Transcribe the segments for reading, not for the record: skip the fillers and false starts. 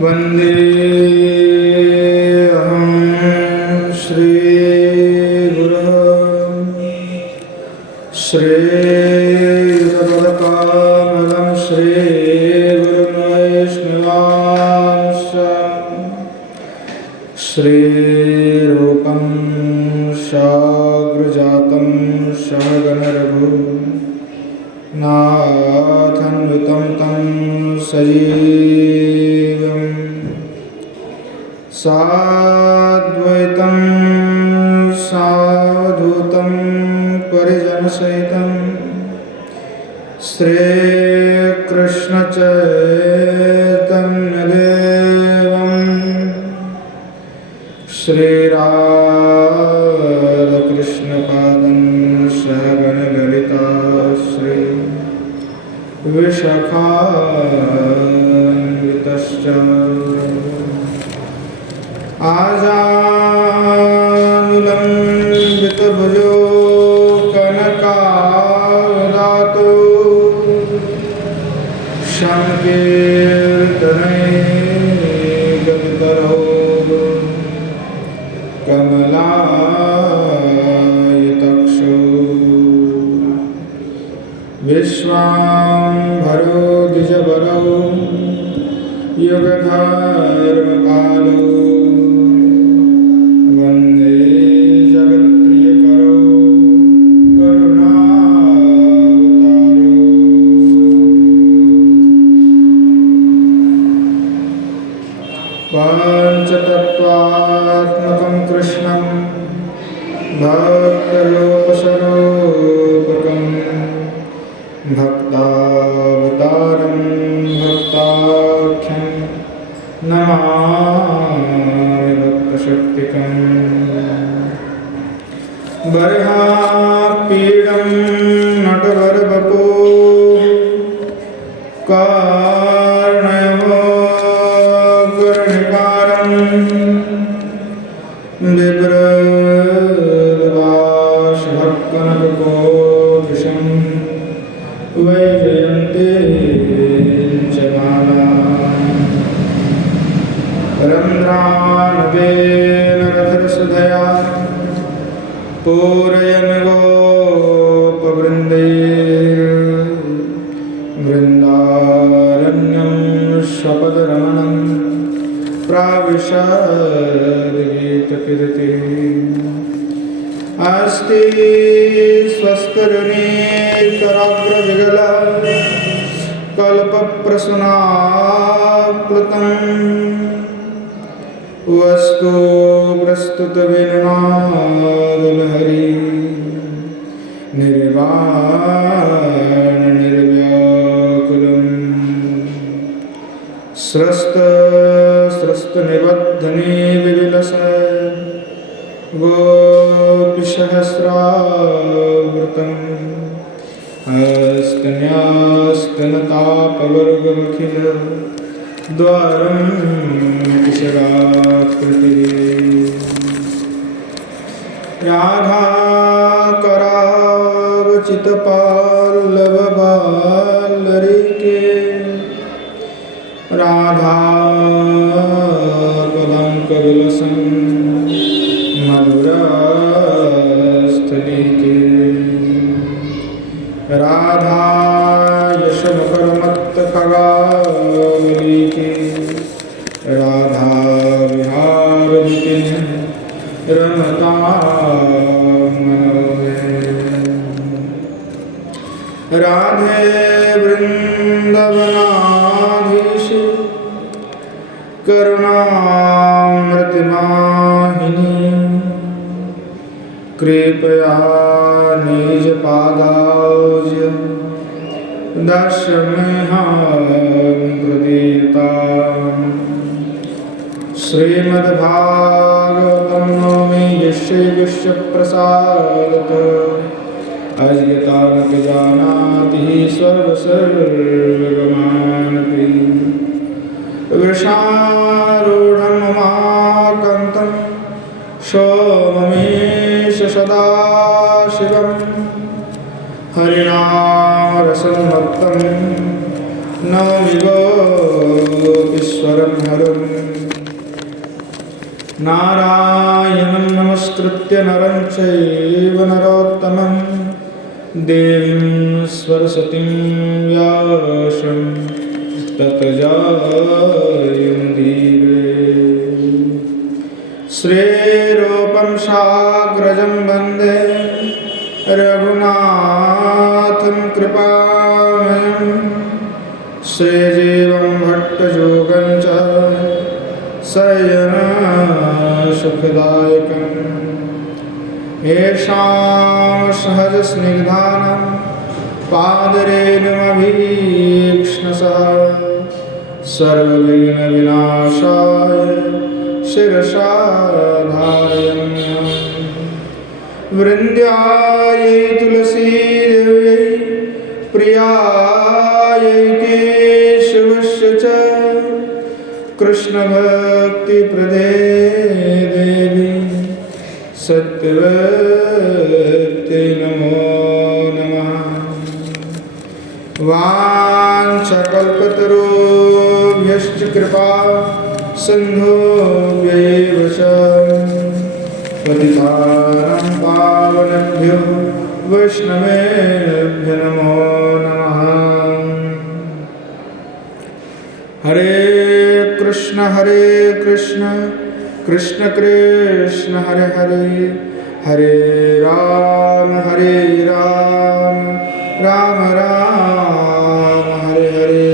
वन्दे अहं श्रीगुरुं श्रीयुतपदकमलं श्रीगुरुवैष्णवांश्च श्रीरूपं साग्रजातं सहगणरघुनाथन्वितं तं सजीवं साद्वैतं सावधूतं परिजनसहितं श्रीकृष्णचैतन्यदेवं श्रीराधाकृष्णपादं सहगणललिता श्री विशाखान्वितश्च आजानुलम्बितभुजो कनकावदातो संकीर्तनैकवितरो कमलायताक्षो विश्वाम्भरो द्विजवरो युगधर्मपालो वन्दे जगत्प्रियकरो करुणावतारो पञ्चतत्त्वात्मकं कृष्णं भक्तरूपस्वरूपकं भक्तावतारं भक्ताख्यं नमामि भक्तशक्तिकं बर्हापीडं नटवरवपो कर्णयोगनिकारं बिभ्रद्वाशभक्कनकोटिशं वैजयन्ते च माला रन्ध्रानवेन रथरसधया पूरयन् गोपवृन्दै वृन्दारण्यं स्वपदरमणं प्राविशद्गीतकीर्तिः अस्ति स्वस्तरुणीतराग्रविगला कल्पप्रसूनाप्लुतम् वस्तु प्रस्तुतविनादलहरी निर्वाणनिर्व्याकुलम् स्रस्तनिबद्धने विविलस गोपीसहस्रावृतम् हस्तन्यास्तनतापवर्गमखिल द्वारं किशराकृतिः राधाकरावचितपाल्लवबाल्लरीके राधापदाङ्कविलसं मधुरस्थलीके राधा यशमुखरमत्तखगावलीके राधा विहारविपिन रमतां मनोहे राधे वृन्दवनाधीशे करुणामृतिमाहिनी कृपया निजपादाब्ज दशमेहं प्रदीयताम् श्रीमद्भागवतं नौमि यस्य विश्वप्रसादतः अज्ञतानपि जानाति सर्वसर्वगमानपि वृषारूढं ममाकन्तं सोममेश सदाशिवं हरिनामरसं भक्तं नौमि गोपीश्वरं हरं नारायणं नमस्कृत्य नरं चैव नरोत्तमं देवीं सरस्वतीं व्यासं ततो जयमुदीरये। श्रीरूपं साग्रजं वन्दे रघुनाथं कृपामयं श्रीजीवं भट्टयोगं च शयनं सुखदायकं येषां सहजस्निग्धानं पादरेणुमभीक्ष्णसः सर्वविघ्नविनाशाय शिरसा धारयाम्यहम्। वृन्द्यायै तुलसीदेव्यै प्रियायै केशवस्य च कृष्णभक्तिप्रदे देवी सत्यवत्यै नमो नमः। वाञ्छकल्पतरुभ्यश्च कृपा सिन्धुभ्यैव च पतितानां पावनेभ्यो वैष्णवेभ्यो नमो नमः। हरे कृष्ण कृष्ण कृष्ण हरे हरे, हरे राम राम राम हरे हरे।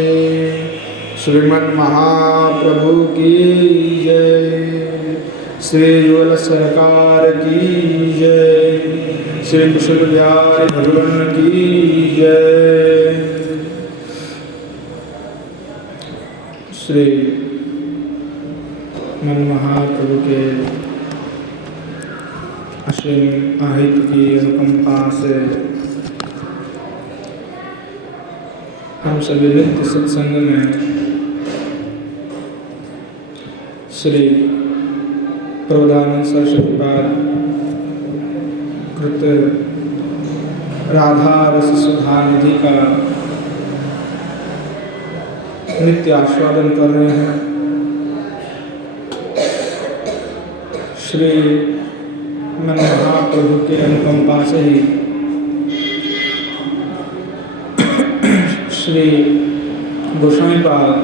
श्रीमद् महाप्रभु की जय, श्री युगल सरकार की जय, श्री कुशल बिहारी भगवान की जय। श्री मन महाप्रभु के असीम आहित की अनुकंपा से हम सभी नित्य सत्संग में श्री प्रबोधानंद सरस्वती पाद कृत राधा रस सुधा निधि का नित्य आस्वादन कर रहे हैं। श्री मन महाप्रभु के अनुकंपा से ही श्री गोस्वामी पाद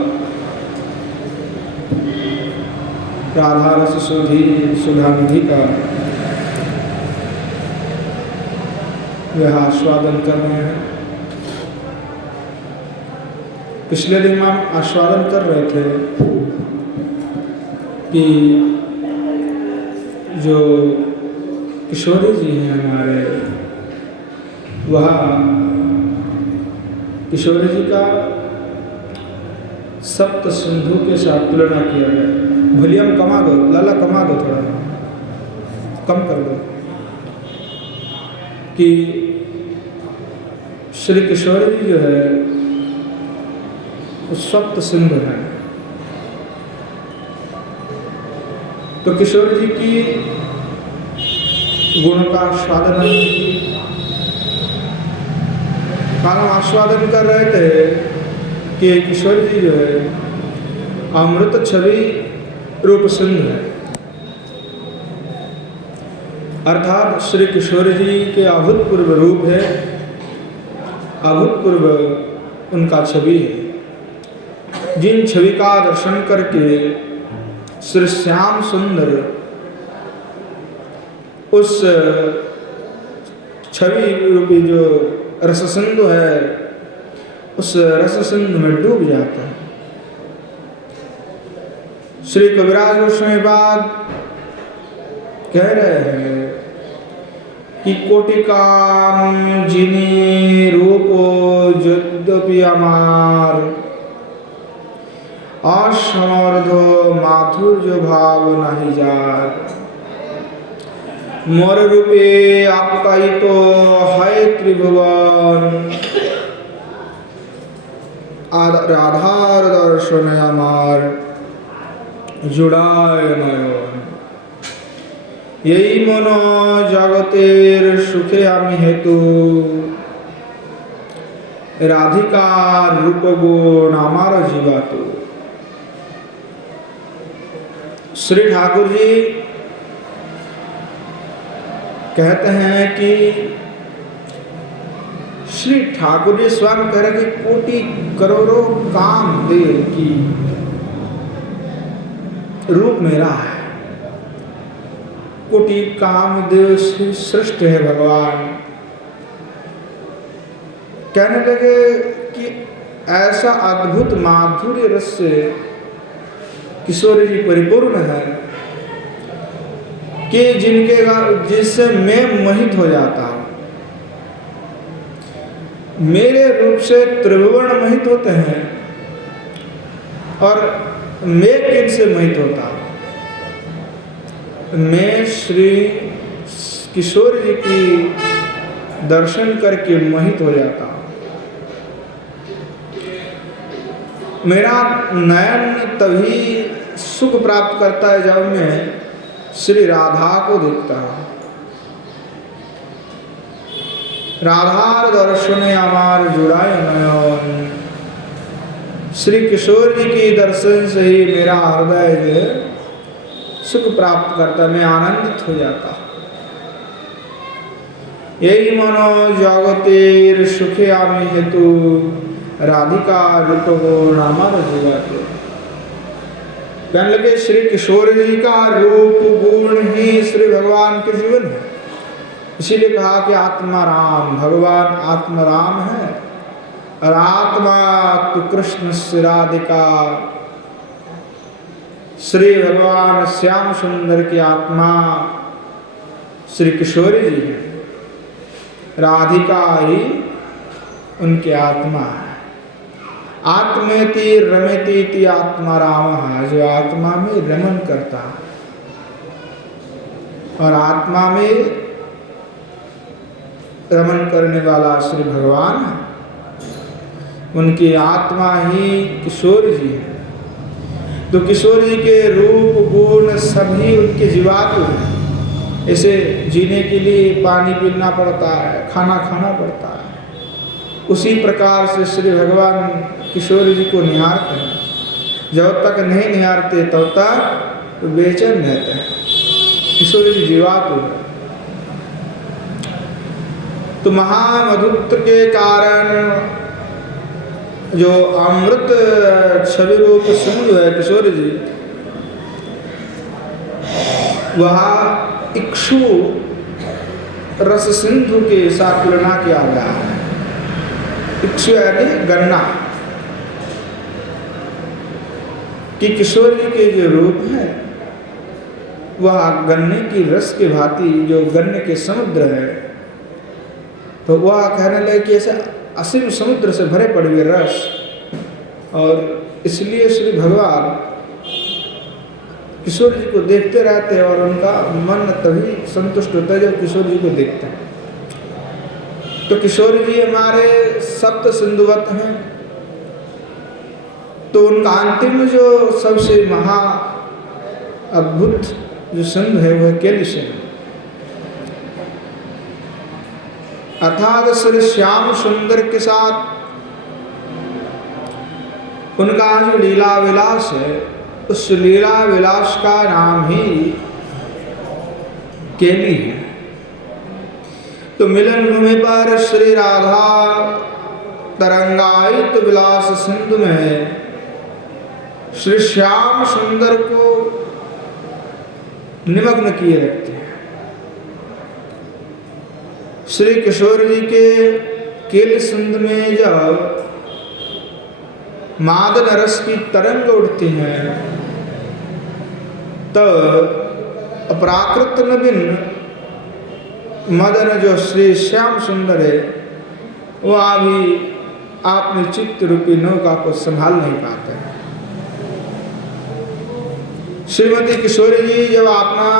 राधा रस सुधा निधि का वह आस्वादन कर रहे हैं। पिछले दिन हम आस्वादन कर रहे थे कि जो किशोरी जी हैं हमारे, वह किशोरी जी का सप्त सिंधु के साथ तुलना किया गया। वॉल्यूम कमा दो लाला, कमा दो, थोड़ा कम कर दो, कि श्री किशोरी जी जो है वो सप्त सिंधु है। तो किशोरी जी की गुणों का आस्वादन हम आस्वादन कर रहे थे कि किशोरी जी जो है अमृत छवि रूप सिंधु है, अर्थात श्री किशोरी जी के अभूतपूर्व रूप है, अभूतपूर्व उनका छवि है। जिन छवि का दर्शन करके श्री श्याम सुंदर उस छवि रूपी जो रस सिंधु है, उस रस सिंधु में डूब जाता है। श्री कविराज गोस्वामी पाद कह रहे हैं कि कोटिकाम जिनी रूपो यद्यपि अमार असमर्धो माधुर्य भाव नहीं जार। मोर रूपे आपका ही तो है त्रिभुवन, आधार दर्शन আমার জুড়ায় নয়ন। এই মন জগতের সুখে আমি হেতু, রাধিকার रूपगुण আমার জীবাतु। श्री ठाकुर जी कहते हैं कि श्री ठाकुर जी स्वयं कह रहे कि कोटि करोड़ों कामदेव की रूप मेरा है। कोटि कामदेव से श्रेष्ठ है भगवान। कहने लगे कि ऐसा अद्भुत माधुर्य रस से किशोर जी परिपूर्ण है कि जिससे मैं मोहित हो जाता हूं। मेरे रूप से त्रिभुवन मोहित होते हैं और मैं किनसे मोहित होता हूं? मैं श्री किशोर जी की दर्शन करके मोहित हो जाता हूं। मेरा नयन तभी सुख प्राप्त करता है जब मैं श्री राधा को देखता हूं। राधार दर्शने अमार जुड़ाए नयन। श्री किशोर जी के दर्शन से ही मेरा हृदय जो है सुख प्राप्त करता, मैं आनंदित हो जाता। यही मनो जगतेर सुखे आमी हेतु राधिका रूप गुण अमर जीवते। कहने लगे श्री किशोर जी का रूप गुण ही श्री भगवान के जीवन है। इसीलिए कहा कि आत्मा राम, भगवान आत्मा राम है और आत्मा तो कृष्ण से राधिका। श्री भगवान श्याम सुंदर की आत्मा श्री किशोर जी है, राधिका ही उनकी आत्मा है। आत्मेति रमेति आत्मा राम है, जो आत्मा में रमन करता है और आत्मा में रमन करने वाला श्री भगवान है। उनकी आत्मा ही किशोर जी है। तो किशोर जी के रूप गुण सभी उनके जीवात्म हैं। ऐसे जीने के लिए पानी पीना पड़ता है, खाना खाना पड़ता है, उसी प्रकार से श्री भगवान किशोर जी को निहारते हैं। जब तक नहीं निहारते तब तक बेचैन रहते हैं। किशोर जी जीवात्म है। तो महामधुत्व के कारण जो अमृत छवि रूप सिंधु है किशोर जी, वह इक्षु रस सिंधु के साथ तुलना किया गया है। इक्षु यानी गन्ना, कि किशोर जी के जो रूप है वह गन्ने की रस के भांति, जो गन्ने के समुद्र है, तो वह कहने लगे कि ऐसे असीम समुद्र से भरे पड़े हुए रस। और इसलिए श्री भगवान किशोर जी को देखते रहते हैं और उनका मन तभी संतुष्ट होता है जब किशोर जी को देखते हैं। तो किशोर जी हमारे सप्त सिंधुवत हैं। तो उनका अंतिम जो सबसे महा अद्भुत जो सिंधु है वह केली सिंधु, अर्थात श्री श्याम सुंदर के साथ उनका जो लीला विलास है, उस लीला विलास का नाम ही केली है। तो मिलन भूमि पर श्री राधा तरंगायित विलास सिंधु में श्री श्याम सुंदर को निमग्न किए रखते हैं। श्री किशोर जी के केली सिंधु में जब मादन रस की तरंग उठती हैं तब अपराकृत नवीन मदन जो श्री श्याम सुंदर है वह भी अपने चित्त रूपी नौका को संभाल नहीं पाते हैं। श्रीमती किशोरी जी जब अपना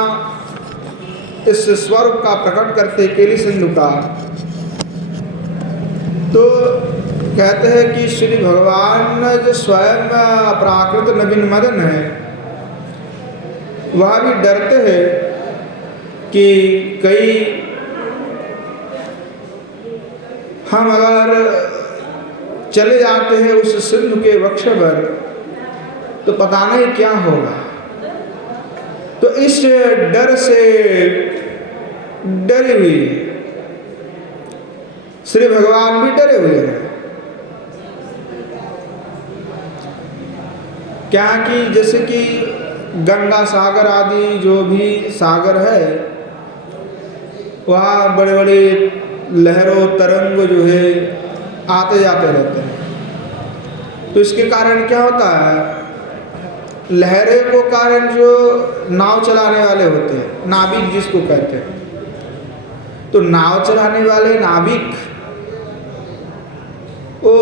इस स्वरूप का प्रकट करते केली सिंधु का, तो कहते हैं कि श्री भगवान जो स्वयं प्राकृत नवीन मदन है वह भी डरते हैं कि कई हम अगर चले जाते हैं उस सिंधु के वक्ष पर तो पता नहीं क्या होगा। तो इस डर से डरी हुई है, श्री भगवान भी डरे हुए हैं। क्या कि जैसे कि गंगा सागर आदि जो भी सागर है, वहाँ बड़े बड़े लहरों तरंग जो है आते जाते रहते हैं। तो इसके कारण क्या होता है, लहरें को कारण जो नाव चलाने वाले होते हैं, नाविक जिसको कहते हैं, तो नाव चलाने वाले नाविक वो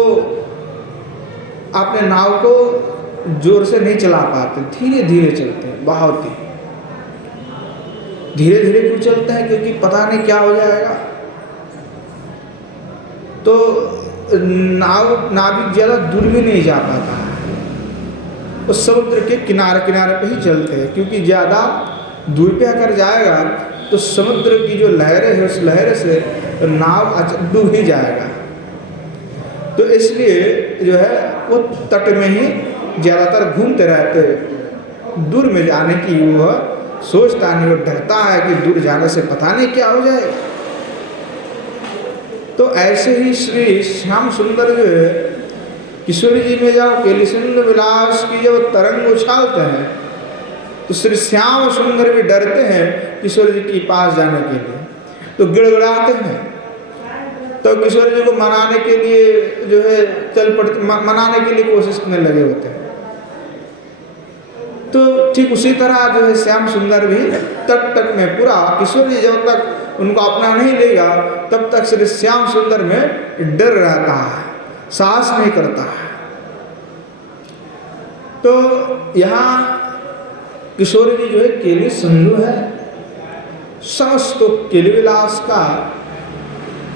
अपने नाव को जोर से नहीं चला पाते, धीरे धीरे चलते हैं, बहुत ही धीरे धीरे क्यों चलते हैं, क्योंकि पता नहीं क्या हो जाएगा। तो नाविक ज़्यादा दूर भी नहीं जा पाता है, उस समुद्र के किनारे किनारे पे ही चलते हैं, क्योंकि ज़्यादा दूर पे अगर जाएगा तो समुद्र की जो लहरें है उस लहर से नाव डूब ही जाएगा। तो इसलिए जो है वो तट में ही ज़्यादातर घूमते रहते, दूर में जाने की वह सोचता नहीं, वो डरता है कि दूर जाने से पता नहीं क्या हो जाए। तो ऐसे ही श्री श्याम सुंदर जो है किशोरी जी में जब केली सिंधु विलास की जब तरंग उछालते हैं तो श्री श्याम सुंदर भी डरते हैं किशोरी जी के पास जाने के लिए, तो गिड़गिड़ाते हैं। तो किशोरी जी को मनाने के लिए जो है चल पड़ते, मनाने के लिए कोशिश करने लगे होते हैं। तो ठीक उसी तरह जो है श्याम सुंदर भी तट में पूरा किशोरी जी जब तक उनको अपना नहीं लेगा तब तक श्री श्याम सुंदर में डर रहता है, साहस नहीं करता है। तो यहाँ किशोरी जी जो है केली सिंधु है, समस्त केली विलास का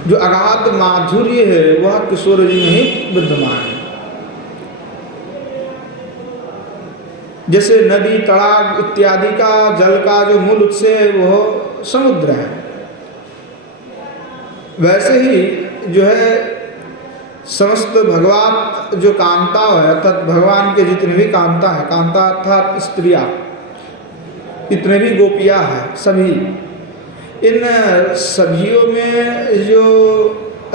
जो अगाध माधुर्य है वह किशोरी जी में ही विद्यमान है। जैसे नदी तालाब इत्यादि का जल का जो मूल उत्स है वो समुद्र है, वैसे ही जो है समस्त भगवत जो कांता है अर्थात भगवान के जितने भी कांता है, कांता अर्थात स्त्रियाँ, जितने भी गोपियाँ हैं सभी, इन सभियों में जो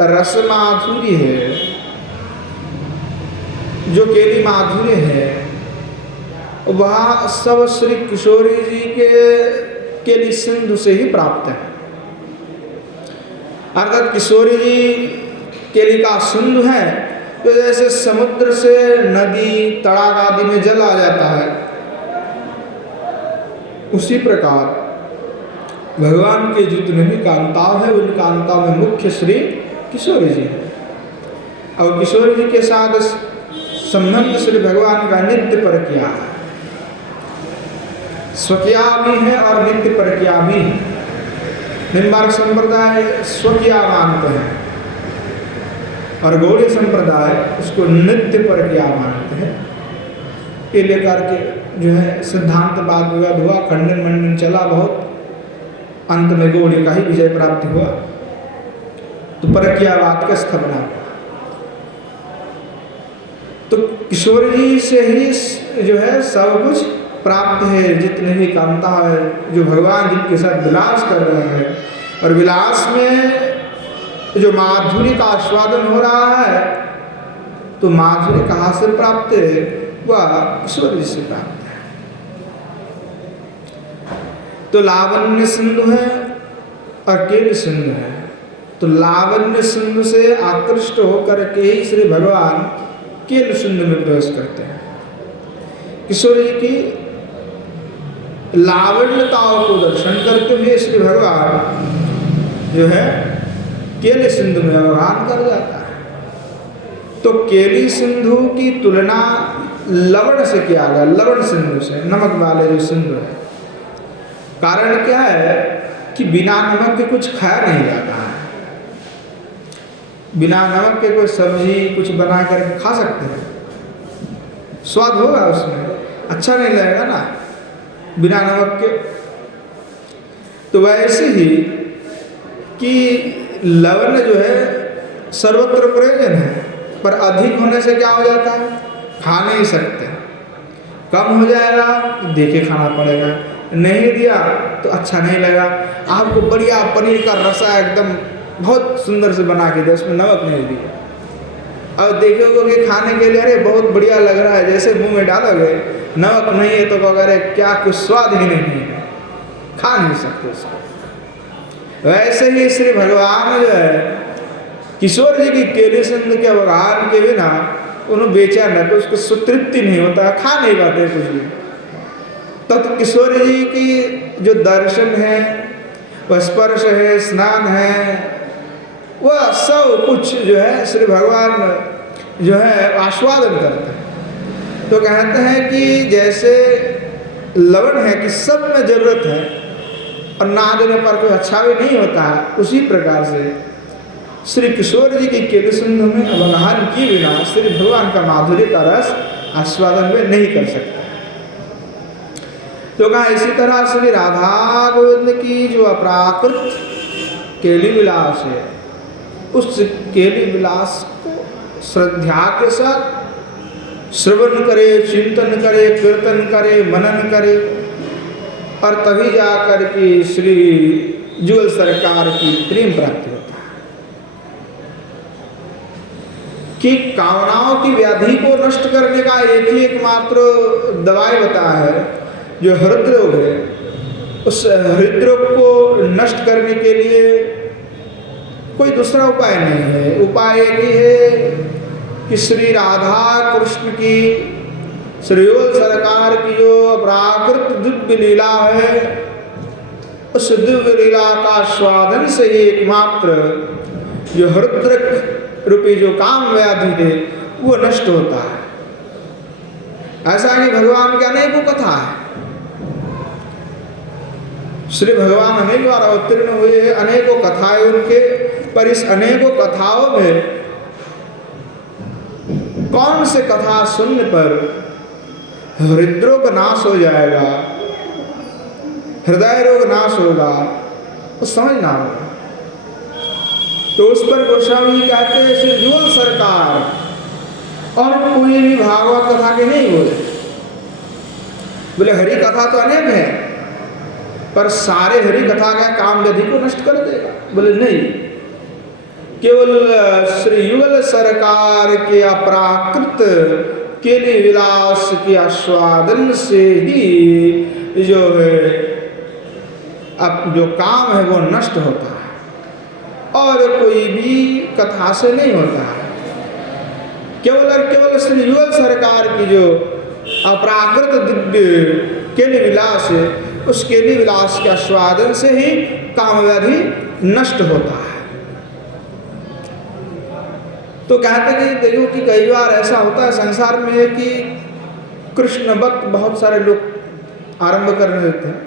रस माधुर्य है, जो केली माधुर्य है, वह सब श्री किशोरी जी के केली सिंधु से ही प्राप्त है। अर्थात किशोरी जी केली का सिंधु है, तो जैसे समुद्र से नदी तड़ाग आदि में जल आ जाता है, उसी प्रकार भगवान के जितने भी कांताओं हैं उन कांताओं में मुख्य श्री किशोरी जी है। और किशोरी जी के साथ संबंध श्री भगवान का नित्य परकिया है, स्वकिया भी है और नित्य परकिया भी है। निम्बार्क संप्रदाय स्वकिया मानते हैं और गौड़ी संप्रदाय उसको नित्य परकिया मानते हैं। ये लेकर के जो है सिद्धांत वाद विवाद हुआ, खंडन मंडन चला बहुत, अंत में गौड़ी का ही विजय प्राप्त हुआ, तो परकियावाद का स्थापना हुआ। तो किशोरी जी से ही जो है सब कुछ प्राप्त है, जितने भी कांता है जो भगवान जिनके साथ विलास कर रहे हैं, और विलास में जो माधुर्य का आस्वादन हो रहा है, तो माधुर्य कहाँ से प्राप्त है, वह किशोरी से प्राप्त है। तो लावण्य सिंधु है और केली सिंधु है। तो लावण्य सिंधु से आकृष्ट होकर के ही श्री भगवान केली सिंधु में प्रवेश करते हैं। किशोरी जी की लावण्यताओं को दर्शन करते हुए श्री भगवान जो है केली सिंधु में अवगाहन कर जाता है। तो केली सिंधु की तुलना लवण से किया गया, लवण सिंधु से, नमक वाले जो सिंधु है। कारण क्या है कि बिना नमक के कुछ खाया नहीं जाता है। बिना नमक के कोई सब्जी कुछ बना कर खा सकते हैं, स्वाद होगा उसमें, अच्छा नहीं लगेगा ना बिना नमक के। तो वैसे ही कि लवण जो है सर्वत्र प्रयोजन है, पर अधिक होने से क्या हो जाता है, खा नहीं सकते। कम हो जाएगा देखे खाना पड़ेगा, नहीं दिया तो अच्छा नहीं लगा। आपको बढ़िया पनीर का रसा एकदम बहुत सुंदर से बना के दिया, उसमें नमक नहीं दिया, अब देखोगे कि खाने के लिए अरे बहुत बढ़िया लग रहा है, जैसे मुंह में डालोगे नमक नहीं है तो अरे क्या कुछ स्वाद ही नहीं है, खा नहीं सकते उसको। वैसे ही श्री भगवान जो है किशोर जी की केली सिंध के अवगाहन के बिना उन्होंने बेचा न, तो उसको सुतृप्ति नहीं होता, खा नहीं पाते कुछ भी। तब किशोर जी की जो दर्शन है, वह स्पर्श है, स्नान है, वह सब कुछ जो है श्री भगवान जो है आस्वादन करते हैं। तो कहते हैं कि जैसे लवण है कि सब में जरूरत है और ना देने पर कोई अच्छा भी नहीं होता है, उसी प्रकार से श्री किशोर जी की केली सिंधु में अवगाहन किए बिना श्री भगवान का माधुर्य का रस आस्वादन में नहीं कर सकता। तो कहा इसी तरह श्री राधा गोविंद की जो अपराकृत केली विलास है, उस केली विलास को श्रद्धा के साथ श्रवण करे, चिंतन करे, कीर्तन करे, मनन करे, और तभी जाकर के श्री जुगल सरकार की प्रेम प्राप्ति होता है। कि कामनाओं की व्याधि को नष्ट करने का एक ही एकमात्र दवाई बताया है, जो हृदरोग है, उस हृदरोग को नष्ट करने के लिए कोई दूसरा उपाय नहीं है। उपाय एक ही है कि श्री राधा कृष्ण की, श्री युगल सरकार की जो प्राकृत दिव्य लीला है, उस दिव्य लीला का स्वादन से ही एकमात्र जो हृदय रूपी जो काम व्याधि है वो नष्ट होता है। ऐसा कि भगवान के अनेकों कथा है, श्री भगवान अनेक बार अवतीर्ण हुए हैं, अनेकों कथाएं उनके, पर इस अनेकों कथाओं में कौन से कथा सुनने पर हृदरोग नाश हो जाएगा, हृदय रोग नाश होगा, वो समझना होगा। तो उस पर गोस्वामी कहते हैं श्री जुगल सरकार और कोई भी भागवत कथा के नहीं बोले हरि कथा तो अनेक है, पर सारे हरि कथा का काम व्याधि को नष्ट कर देगा, बोले नहीं, केवल श्री युगल सरकार के अपराकृत केली विलास के आस्वादन से ही जो है अब जो काम है वो नष्ट होता है, और कोई भी कथा से नहीं होता है। केवल और केवल श्री युगल सरकार की जो अपराकृत दिव्य केली विलास है, उस केली विलास के आस्वादन से ही काम व्याधि नष्ट होता है। तो कहते कि देखो कि कई बार ऐसा होता है संसार में कि कृष्ण भक्त बहुत सारे लोग आरंभ करने लगते हैं,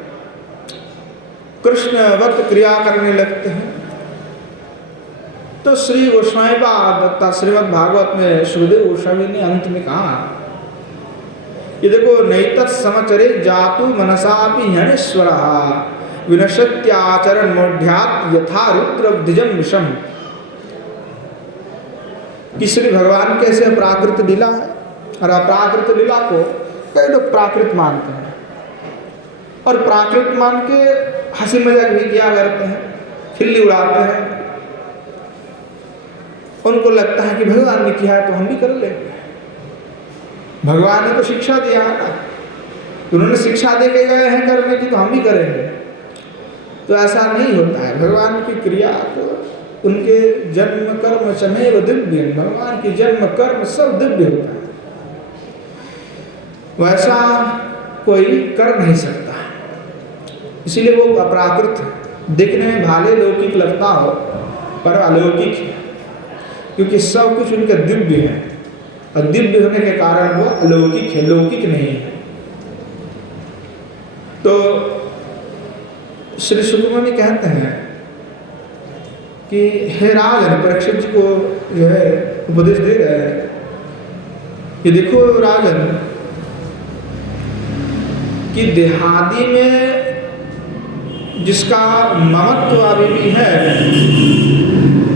कृष्ण भक्त क्रिया करने लगते हैं। तो श्री गोस्वामी दत्ता श्रीमद् भागवत में सुखदेव गोस्वामी ने अंत में कहा ये देखो नैतत् समचरे जातु मनसापि ह्यनेश्वरः विनश्यत्याचरण मोढ़्यात् यथा रुद्रब्धिजं विषम। कि श्री भगवान कैसे प्राकृत लीला है, और अप्राकृत लीला को कई लोग प्राकृत मानते हैं और प्राकृत मान के हंसी मजाक भी किया करते हैं, खिल्ली उड़ाते हैं। उनको लगता है कि भगवान ने किया है तो हम भी कर लेंगे, भगवान ने तो शिक्षा दिया है ना, उन्होंने शिक्षा दे के गए हैं करने की तो हम भी करेंगे। तो ऐसा नहीं होता है। भगवान की क्रिया को, उनके जन्म कर्म समेव दिव्य, भगवान की जन्म कर्म सब दिव्य होता है, वैसा कोई कर नहीं सकता। इसीलिए वो अप्राकृत, दिखने में भाले लौकिक लगता हो पर अलौकिक है, क्योंकि सब कुछ उनका दिव्य है, और दिव्य होने के कारण वो अलौकिक है, लौकिक नहीं है। तो श्री सुखमणि कहते हैं कि हे राजन, परीक्षित जी को जो है उपदेश दे रहे हैं कि देखो राजन, कि देहादि में जिसका ममत्व अभी भी है,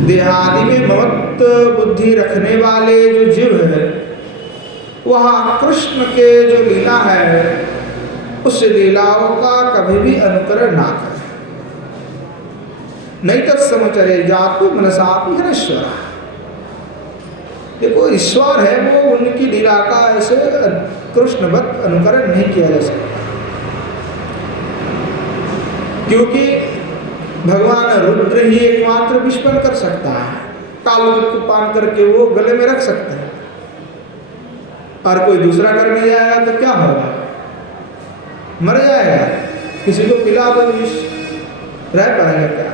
देहादि में ममत्व बुद्धि रखने वाले जो जीव है, वह कृष्ण के जो लीला है उस लीलाओं का कभी भी अनुकरण ना करें। नहीं तत्समचरे जातु मनसापि हरेश्वर। देखो ईश्वर है वो, उनकी लीला का ऐसे कृष्णवत अनुकरण नहीं किया जा सकता, क्योंकि भगवान रुद्र ही एकमात्र विस्फोट कर सकता है। काल को पान करके वो गले में रख सकते हैं, और कोई दूसरा करने जाएगा तो क्या होगा, मर जाएगा। किसी को पिला दो विष, रह पाएगा क्या।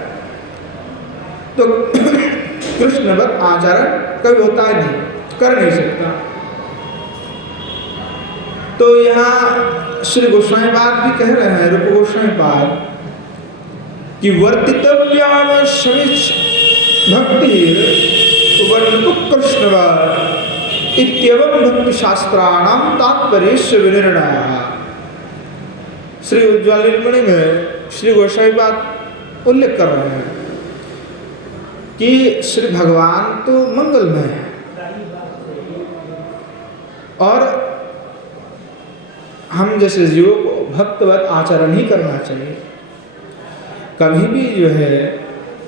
तो कृष्णवत आचरण कभी होता ही नहीं, कर नहीं सकता। तो यहाँ श्री गोस्वामी पाद भी कह रहे हैं, रूप गोस्वामी पाद, कि वर्तितव्याम शमिच भक्ति वर्णतु कृष्णवत् इत्येवं भक्ति शास्त्राणाम तात्पर्यस्य विनिर्णयः। श्री उज्ज्वल नीलमणि में श्री गोस्वामी पाद उल्लेख कर रहे हैं कि श्री भगवान तो मंगलमय है, और हम जैसे जीवों को भक्तवत आचरण ही करना चाहिए। कभी भी जो है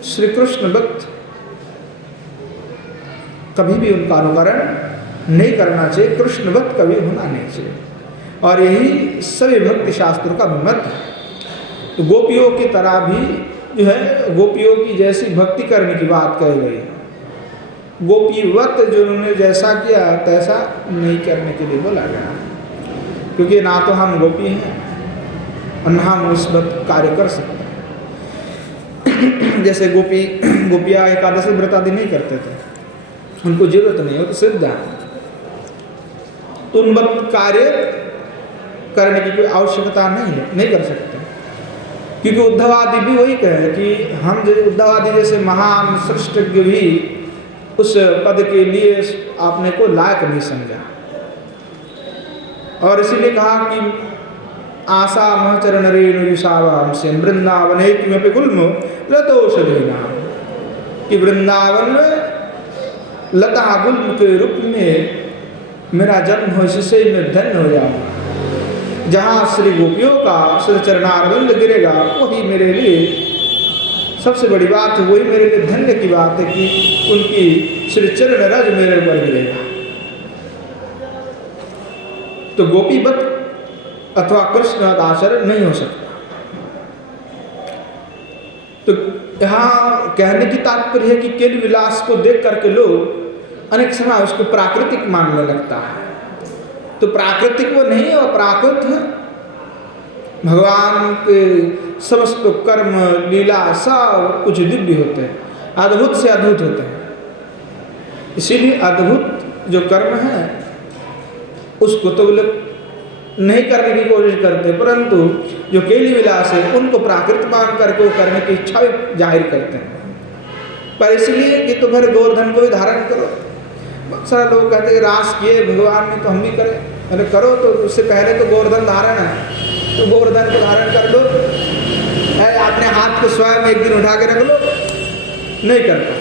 श्री कृष्ण भक्त, कभी भी उनका अनुकरण नहीं करना चाहिए, कृष्ण भक्त कभी होना नहीं चाहिए। और यही सभी भक्ति शास्त्रों का मत है। तो गोपियों की तरह भी जो है, गोपियों की जैसी भक्ति करने की बात कही गई है। गोपीवत जो उन्होंने जैसा किया तैसा नहीं करने के लिए बोला गया, क्योंकि ना तो हम गोपी हैं और ना हम उस वक्त कार्य कर सकते हैं। जैसे गोपियाँ एकादशी व्रत आदि नहीं करते थे, उनको जरूरत नहीं हो तो सिद्ध है, तो उन वक्त कार्य करने की कोई आवश्यकता नहीं है, नहीं कर सकते। क्योंकि उद्धवादि भी वही कहे कि हम जो उद्धवादि जैसे महान श्रेष्ठज्ञ भी उस पद के लिए आपने को लायक नहीं समझा, और इसीलिए कहा कि आशा महचरण रेणु युषावाम से वृंदावने किमपि गुल्म लतोषधीना, कि वृंदावन में लता गुल्म के रूप में मेरा जन्म हो, इससे मैं धन्य हो जाऊंगा। जहाँ श्री गोपियों का श्री चरणारविंद गिरेगा वही मेरे लिए सबसे बड़ी बात है, वही मेरे लिए धन्य की बात है कि उनकी श्री चरण रज मेरे ऊपर गिरेगा। तो गोपीवत अथवा कृष्ण आचरण नहीं हो सकता। तो यहाँ कहने की तात्पर्य है कि केल विलास को देख करके लोग अनेक समय उसको प्राकृतिक मानने लगता है। तो प्राकृतिक वो नहीं है, वो प्राकृत है। भगवान के समस्त कर्म लीला सब कुछ दिव्य होते हैं, अद्भुत से अद्भुत होते हैं। इसीलिए अद्भुत जो कर्म है उसको तो लोग नहीं करने की कोशिश करते, परंतु जो केली विलास है उनको प्राकृत मान करके वो करने की इच्छा भी जाहिर करते हैं। पर इसलिए कि तुम्हारे गोवर्धन को भी धारण करो। बहुत सारे लोग कहते हैं रास किए भगवान ने तो हम भी करें, अरे करो, तो उससे पहले तो गोवर्धन धारण है, तो गोवर्धन को धारण कर लो। अपने हाथ को स्वयं एक दिन उठा के रख लो, नहीं करता।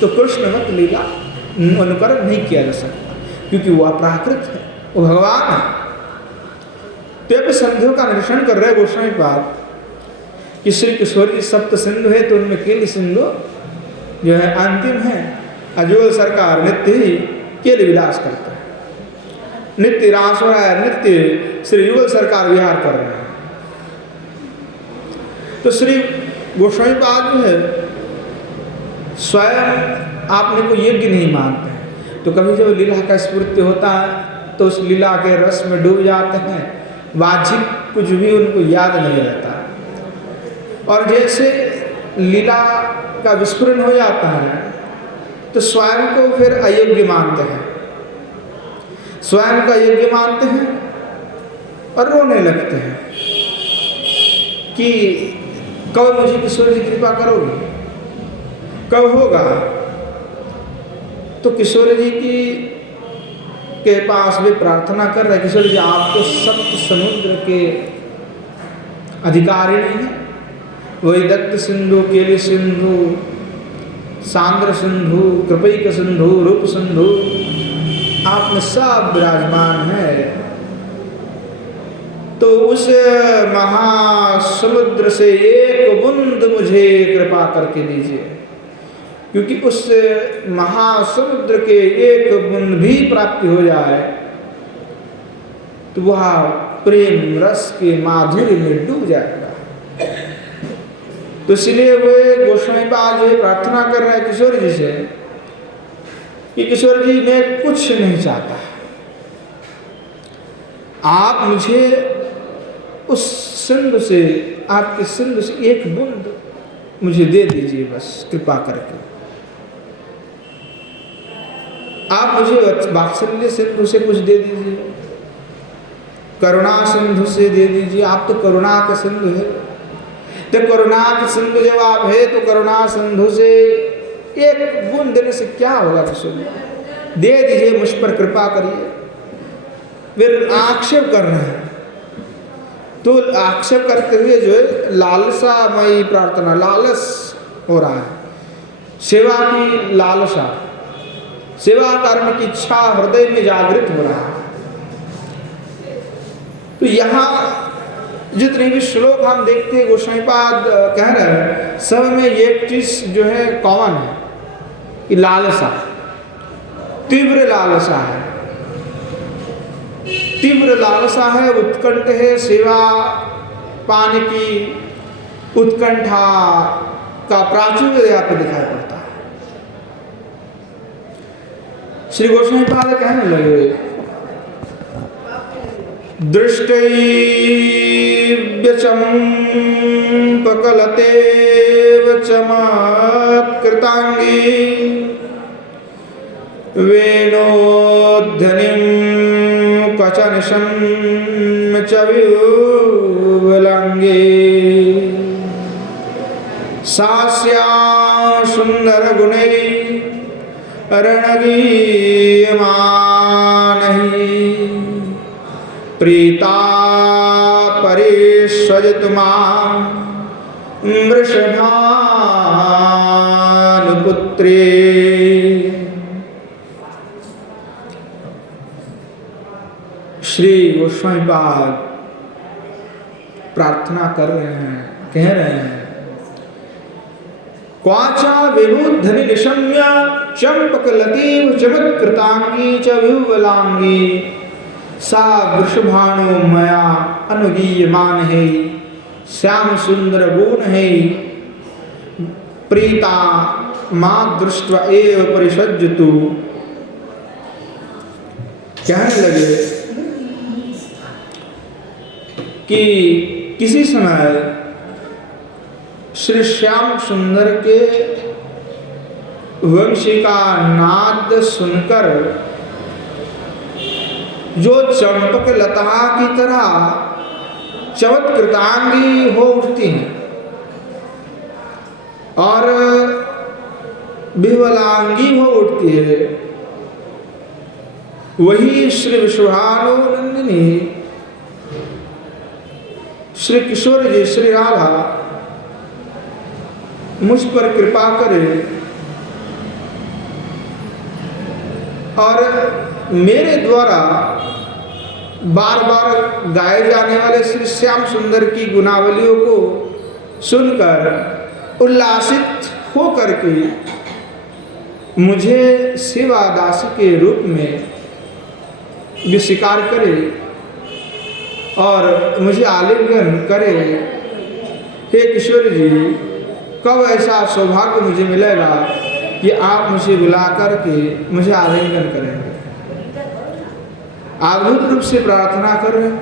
तो कृष्ण मत लीला अनुकरण नहीं किया जा सकता, क्योंकि वो अपराकृत है, वो भगवान है। तो संधियों का निरीक्षण कर रहे गोस्वामी पाद कि श्री किशोरी सप्त सिंधु है, तो उनमें केली सिंधु जो है अंतिम है। अजोल सरकार नित्य ही केली विलास करता है, नित्य रास हो रहा है, नित्य श्री युगल सरकार विहार कर रहे हैं। तो श्री गोस्वामी पाद जो है स्वयं आपने को यज्ञ नहीं मानते हैं। तो कभी जब लीला का स्फूर्ति होता है तो उस लीला के रस में डूब जाते हैं, वाचिक कुछ भी उनको याद नहीं रहता। और जैसे लीला का विस्फुरण हो जाता है तो स्वयं को फिर अयोग्य मानते हैं, स्वयं का योग्य मानते हैं और रोने लगते हैं कि कब मुझे किशोर जी कृपा करोगे, कब होगा। तो किशोर जी की के पास भी प्रार्थना कर रहे, किशोर जी आप तो सप्त समुद्र के अधिकारी नहीं हैं, वही दत्त सिंधु, केली सिंधु, सांद्र सिंधु, कृपैक सिंधु, रूप सिंधु, आप में सब विराजमान है। तो उस महासमुद्र से एक बूंद मुझे कृपा करके दीजिए, क्योंकि उस महासमुद्र के एक बूंद भी प्राप्ति हो जाए तो वह प्रेम रस के माधुर्य में डूब जाएगा। तो इसलिए वे गोस्वामी पाद ये प्रार्थना कर रहे हैं किशोर जी से कि किशोर जी मैं कुछ नहीं चाहता, आप मुझे उस सिंधु से, आपके सिंधु से एक बूंद मुझे दे दीजिए, बस कृपा करके। आप मुझे वात्सल्य सिंधु से कुछ दे दीजिए, करुणा सिंधु से दे दीजिए। आप तो करुणा का सिंधु है, तो करुणा का सिंधु जब आप है तो करुणा सिंधु से एक बूंद देने से क्या होगा किशोर जी, दे दीजिए, मुझ पर कृपा करिए। फिर आक्षेप कर रहे हैं, तो आक्षेप करते हुए जो है लालसामयी प्रार्थना, लालस हो रहा है, सेवा की लालसा, सेवा करने की इच्छा हृदय में जागृत हो रहा है। तो यहाँ जितने भी श्लोक हम देखते हैं गोस्वामी पाद कह रहे हैं, सब में एक चीज जो है कॉमन है कि लालसा, तीव्र लालसा है, तीव्र लालसा है, उत्कंठ है, सेवा पाने की उत्कंठा का प्राचुर्य यहाँ पे दिखाई पड़ता है। श्री गोस्वामी पाद कहने लगे, दृष्टैव्यचम्पकलतेव चमत्कृताङ्गी वेणोध्वनिं क्वचनिशं च विह्वलाङ्गी सास्या सुन्दरगुणैः रणगीयमानैः प्रीता परिष्वजतु मां वृषभानुपुत्रे। श्री गोस्वामी पाद प्रार्थना कर रहे हैं, कह रहे हैं, क्वाचा विबुद्धनि निशम्य चंपकलतीव चमत्कृतांगी च विह्वलांगी सा वृषभाणो मया अनुगीयमान है श्याम सुंदर गुण है प्रीता मां दृष्ट्वा एव परिषज्यतु। कहने लगे कि किसी समय श्री श्याम सुंदर के वंशी का नाद सुनकर जो चंपक लता की तरह चमत्कृतांगी हो उठती हैं और विह्वलांगी हो उठती है, वही श्री विश्वानंदिनी श्री किशोर जी श्री राधा मुझ पर कृपा करे और मेरे द्वारा बार बार गाए जाने वाले श्री श्याम सुंदर की गुणावलियों को सुनकर उल्लासित हो करके मुझे सेवा दासी के रूप में भी स्वीकार करे और मुझे आलिंगन करे। हे किशोर जी, कब ऐसा सौभाग्य मुझे मिलेगा कि आप मुझे बुला करके मुझे आलिंगन करेंगे। अद्भुत रूप से प्रार्थना कर रहे हैं।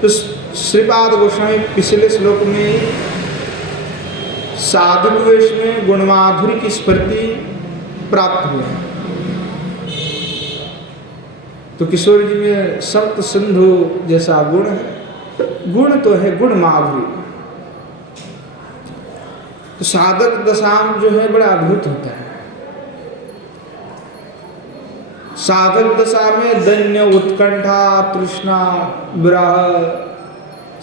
तो श्रीपाद गोस्वामी पिछले श्लोक में साधु वेश में गुणमाधुरी की स्फूर्ति प्राप्त हुई। तो किशोर जी में सप्त सिंधु जैसा गुण है, गुण तो है गुण माधुरी। तो साधक दशा जो है बड़ा अद्भुत होता है। साधक दशा में दैन्य उत्कंठा तृष्णा विरह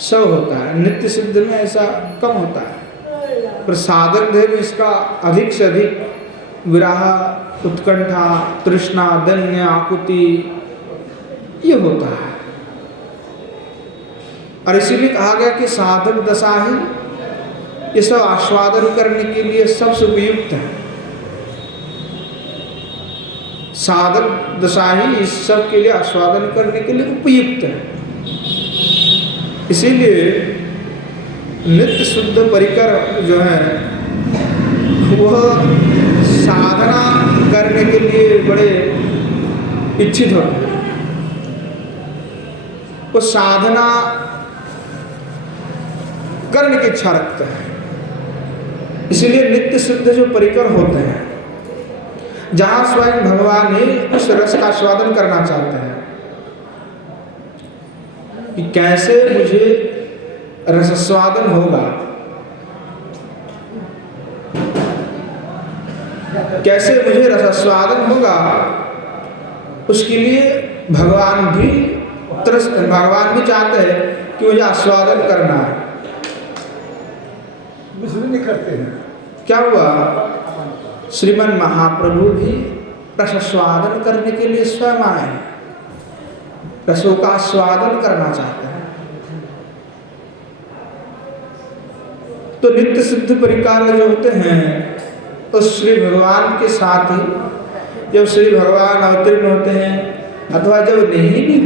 सब होता है, नित्य सिद्ध में ऐसा कम होता है, पर साधक देह में इसका अधिक से अधिक विरह उत्कंठा तृष्णा दैन्य आकुति ये होता है। और इसीलिए कहा गया कि साधक दशा ही ये सब आस्वादन करने के लिए सबसे उपयुक्त है। साधक दशा ही इस सब के लिए आस्वादन करने के लिए उपयुक्त है। इसीलिए नित्य शुद्ध परिकर जो है वह साधना करने के लिए बड़े इच्छित होते हैं। वो साधना करने की इच्छा रखते हैं। इसलिए नित्य सिद्ध जो परिकर होते हैं, जहां स्वयं भगवान ही उस रस का स्वादन करना चाहते हैं कि कैसे मुझे रसस्वादन होगा, कैसे मुझे रसस्वादन होगा, उसके लिए भगवान भी चाहते हैं कि मुझे आस्वादन करना है। नहीं करते हैं। क्या हुआ? श्रीमन महाप्रभु भी रसस्वादन करने के लिए स्वयं आए, रसों का स्वादन करना चाहते हैं। तो नित्य सिद्ध परिकार जो होते हैं तो श्री भगवान के साथ ही, जब श्री भगवान अवतीर्ण होते हैं अथवा जब नहीं भी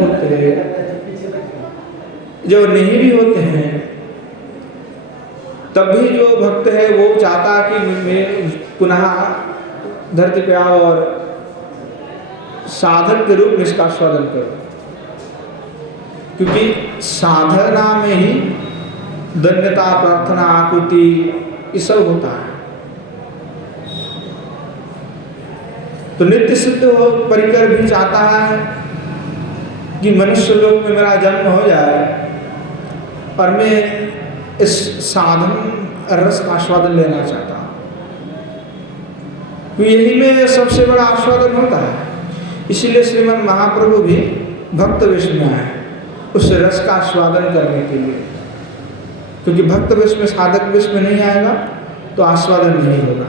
होते हैं, तब भी जो भक्त है वो चाहता कि मैं पुनः धरती पे आओ और साधक के रूप में इसका स्वादन करो, क्योंकि साधना में ही धन्यता, प्रार्थना, आकुति ये सब होता है। तो नित्य सिद्ध परिकर भी चाहता है कि मनुष्य लोक में मेरा जन्म हो जाए और मैं इस साधन रस का आस्वादन लेना चाहता हूँ। यही में सबसे बड़ा आस्वादन होता है। इसीलिए श्रीमन महाप्रभु भी भक्त वेश में आए उस रस का आस्वादन करने के लिए, क्योंकि भक्त वेश में, साधक वेश में नहीं आएगा तो आस्वादन नहीं होगा।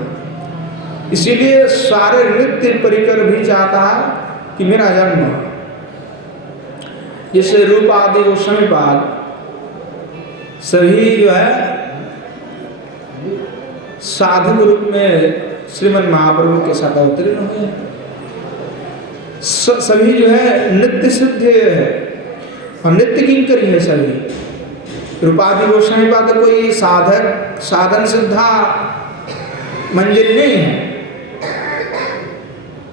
इसीलिए सारे नित्य परिकर भी चाहता है कि मेरा जन्म हो। जैसे रूप आदि गोस्वामी पाद सभी जो है साधक रूप में श्रीमन महाप्रभु के साथ अवतीर्ण हुए। सभी जो है नित्य सिद्ध है और नित्य किंकरी है सभी। रूपादि गोस्वामी पाद कोई साधक साधन सिद्धा मंजिल नहीं है।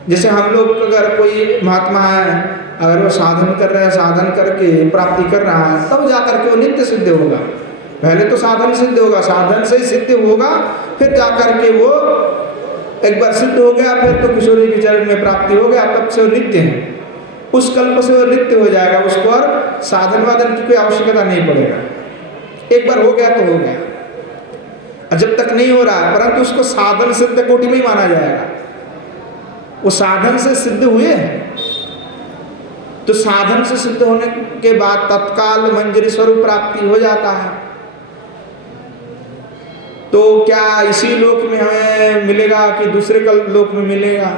जैसे हम लोग अगर कोई महात्मा है, अगर वो साधन कर रहा है, साधन करके प्राप्ति कर रहा है, तब जाकर के वो नित्य सिद्ध होगा। पहले तो साधन सिद्ध होगा, साधन से ही सिद्ध होगा, फिर जाकर के वो एक बार सिद्ध हो गया, फिर तो किशोरी के चरण में प्राप्ति हो गया, तब से वो नित्य है। उस कल्प से वो नित्य हो जाएगा, उसको और साधन वादन की कोई आवश्यकता नहीं पड़ेगा। एक बार हो गया तो हो गया। जब तक नहीं हो रहा है परंतु उसको साधन सिद्ध कोटि में ही माना जाएगा। वो साधन से सिद्ध हुए हैं, तो साधन से सिद्ध होने के बाद तत्काल मंजरी स्वरूप प्राप्ति हो जाता है। तो क्या इसी लोक में हमें मिलेगा कि दूसरे लोक में मिलेगा,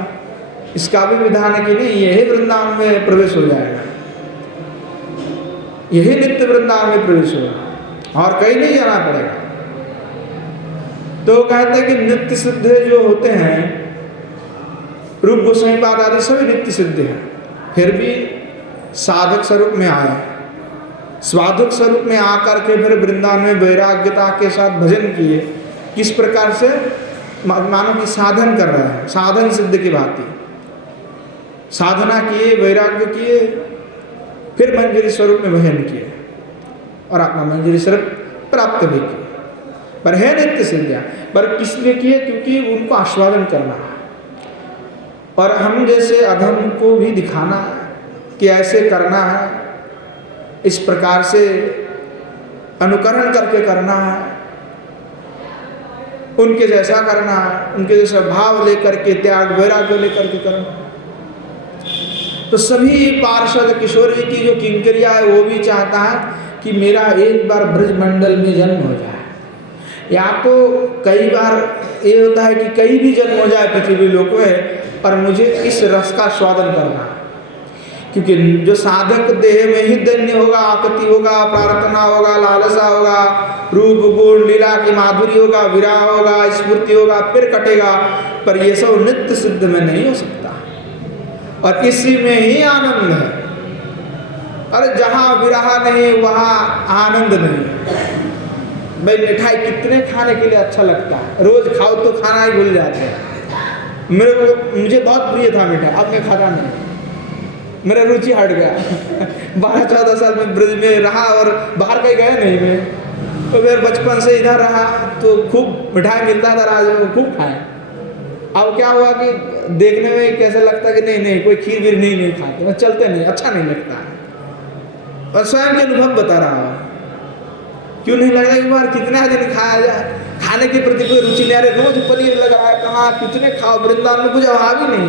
इसका भी विधान है कि नहीं, यही वृंदावन में प्रवेश हो जाएगा, यही नित्य वृंदावन में प्रवेश होगा और कहीं नहीं जाना पड़ेगा। तो कहते हैं कि नित्य सिद्ध जो होते हैं, रूप गोस्वामी पाद आदि सभी नित्य सिद्ध हैं, फिर भी साधक स्वरूप में आए। स्वाधक स्वरूप में आकर के फिर वृंदावन में वैराग्यता के साथ भजन किए। किस प्रकार से? मानो कि साधन कर रहा है, साधन सिद्ध की बात है। साधना किए, वैराग्य किए, फिर मंजरी स्वरूप में भजन किए और अपना मंजरी स्वरूप प्राप्त भी किए। पर है नित्य सिद्ध, पर किस लिए किए? क्योंकि उनको आस्वादन करना है और हम जैसे अधम को भी दिखाना है कि ऐसे करना है, इस प्रकार से अनुकरण करके करना है, उनके जैसा करना है, उनके जैसा भाव लेकर के, त्याग वैराग्य लेकर के करना। तो सभी पार्षद किशोर जी की जो किंकरिया है वो भी चाहता है कि मेरा एक बार ब्रजमंडल में जन्म हो जाए, या तो कई बार ये होता है कि कहीं भी जन्म हो जाए पृथ्वी लोक में, पर मुझे इस रस का स्वादन करना है। क्योंकि जो साधक देह में ही दैन्य होगा, आकृति होगा, प्रार्थना होगा, लालसा होगा, रूप गुण लीला की माधुरी होगा, विराह होगा, स्फूर्ति होगा, फिर कटेगा। पर ये सब नित्य सिद्ध में नहीं हो सकता, और इसी में ही आनंद है। अरे जहाँ विराह नहीं वहाँ आनंद नहीं। भाई मिठाई कितने खाने के लिए अच्छा लगता है, रोज खाओ तो खाना ही भूल जाते हैं। मुझे बहुत प्रिय था मिठाई, अब मैं खाता नहीं, मेरा रुचि हट गया। 12-14 साल में ब्रज में रहा और बाहर कहीं गया नहीं मैं, तो फिर बचपन से इधर रहा तो खूब मिठाई मिलता था, राज में खूब खाए। अब क्या हुआ कि देखने में कैसा लगता कि नहीं कोई खीर वीर नहीं खाते, चलते नहीं, अच्छा नहीं लगता। और स्वयं के अनुभव बता रहा हूँ, क्यों नहीं लग रहा एक बार कितना दिन खाया जाए, खाने के प्रति कोई रुचि नहीं आ रही। रोज पनीर लग रहा है, कहाँ कितने खाओ, वृंदावन में कुछ अभाव ही नहीं,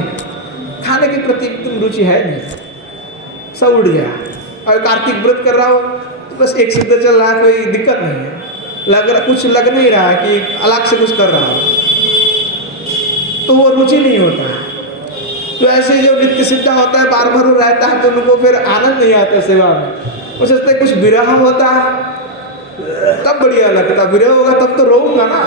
खाने के प्रति एकदम रुचि है नहीं, सब उड़ गया। और कार्तिक व्रत कर रहा हो तो बस एक सिद्ध चल रहा है, कोई दिक्कत नहीं है, कुछ लग नहीं रहा है कि अलग से कुछ कर रहा हो, तो वो रुचि नहीं होता है। तो ऐसे जो नित्य सिद्ध होता है, बार बार रहता है, तो उनको फिर आनंद नहीं आता सेवा में। वो सोचते कुछ विरह होता तब बढ़िया लगता, विरह होगा तब तो रोऊंगा ना।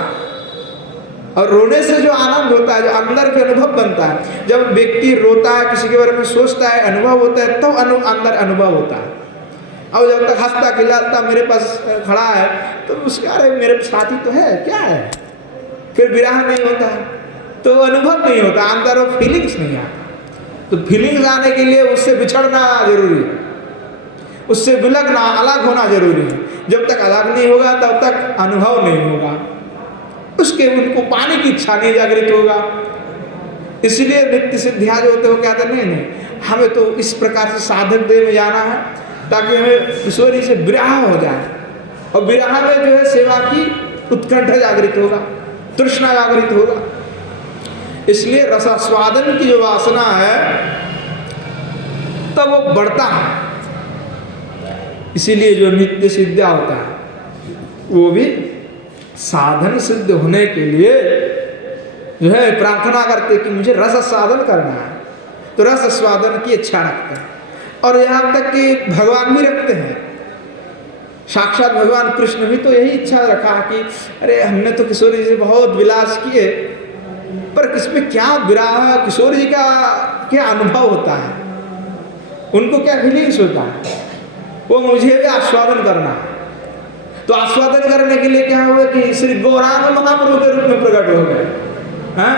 और रोने से जो आनंद होता है, जो अंदर के अनुभव बनता है, जब व्यक्ति रोता है, किसी के बारे में सोचता है, अनुभव होता है, तब अंदर अनुभव होता है। अब जब तक हंसता खिलाता मेरे पास खड़ा है तो उसके अरे मेरे साथी तो है, क्या है, फिर विरह नहीं होता है, तो अनुभव नहीं होता, अंदर वो फीलिंग्स नहीं आता। तो फीलिंग्स आने के लिए उससे बिछड़ना जरूरी है, उससे विलगना, अलग होना जरूरी है। जब तक अलग नहीं होगा तब तक अनुभव नहीं होगा, उसके उनको पाने की इच्छा नहीं जागृत होगा। इसलिए नित्य सिद्धियां जो होते हो कहते नहीं हमें तो इस प्रकार से साधक देह में जाना है ताकि हमें ईश्वरी से विरह हो जाए, और विरह में जो है सेवा की उत्कंठा जागृत होगा, तृष्णा जागृत होगा। इसलिए रसास्वादन की जो वासना है तब वो बढ़ता है। इसीलिए जो नित्य सिद्ध होता है वो भी साधन सिद्ध होने के लिए जो है प्रार्थना करते कि मुझे रस साधन करना है, तो रस स्वादन की इच्छा रखते हैं। और यहाँ तक कि भगवान भी रखते हैं, साक्षात भगवान कृष्ण भी तो यही इच्छा रखा कि अरे हमने तो किशोर जी से बहुत विलास किए, पर किसमें क्या विराह, किशोर जी का क्या अनुभव होता है, उनको क्या फीलिंग्स होता है, वो मुझे भी आस्वादन करना है। तो आस्वादन करने के लिए क्या हुआ कि श्री गौरांग महाप्रभु के रूप में प्रकट हो गए, हाँ,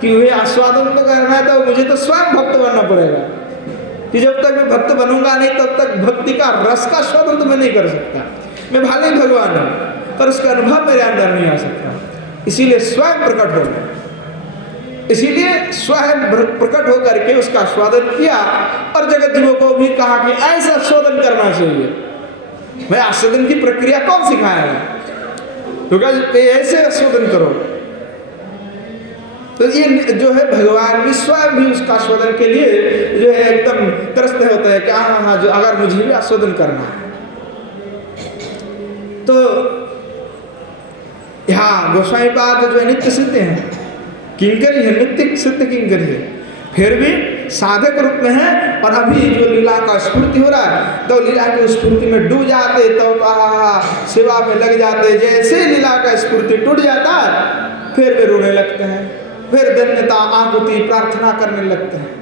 कि वे आस्वादन तो करना है तो मुझे तो स्वयं भक्त बनना पड़ेगा, कि जब तक मैं भक्त बनूंगा नहीं तब तक भक्ति का रस का स्वादन तो मैं नहीं कर सकता। मैं भले ही भगवान हूँ पर उसका अनुभव मेरे अंदर नहीं आ सकता, इसीलिए स्वयं प्रकट हो गए। इसीलिए स्वयं प्रकट होकर के उसका स्वादन किया और जगत जीवों को भी कहा कि ऐसा स्वादन करना चाहिए। मैं आस्वादन की प्रक्रिया कौन सिखाएगा, तो ऐसे आस्वादन करो। तो ये जो है भगवान भी स्वयं भी उसका आस्वादन के लिए जो है एकदम त्रस्त होता है कि हाँ जो अगर मुझे भी आस्वादन करना है। तो यहाँ गोस्वामी पाद जो है नित्य सिद्ध है, किंकरी है, नित्य सिद्ध किंकरी है, फिर भी साधक रूप में है। और अभी जो लीला का स्फूर्ति हो रहा है तो लीला की स्फूर्ति में डूब जाते, तो सेवा में लग जाते। जैसे लीला का स्फूर्ति टूट जाता है फिर वे रोने लगते हैं, फिर धन्यता आकुति प्रार्थना करने लगते हैं।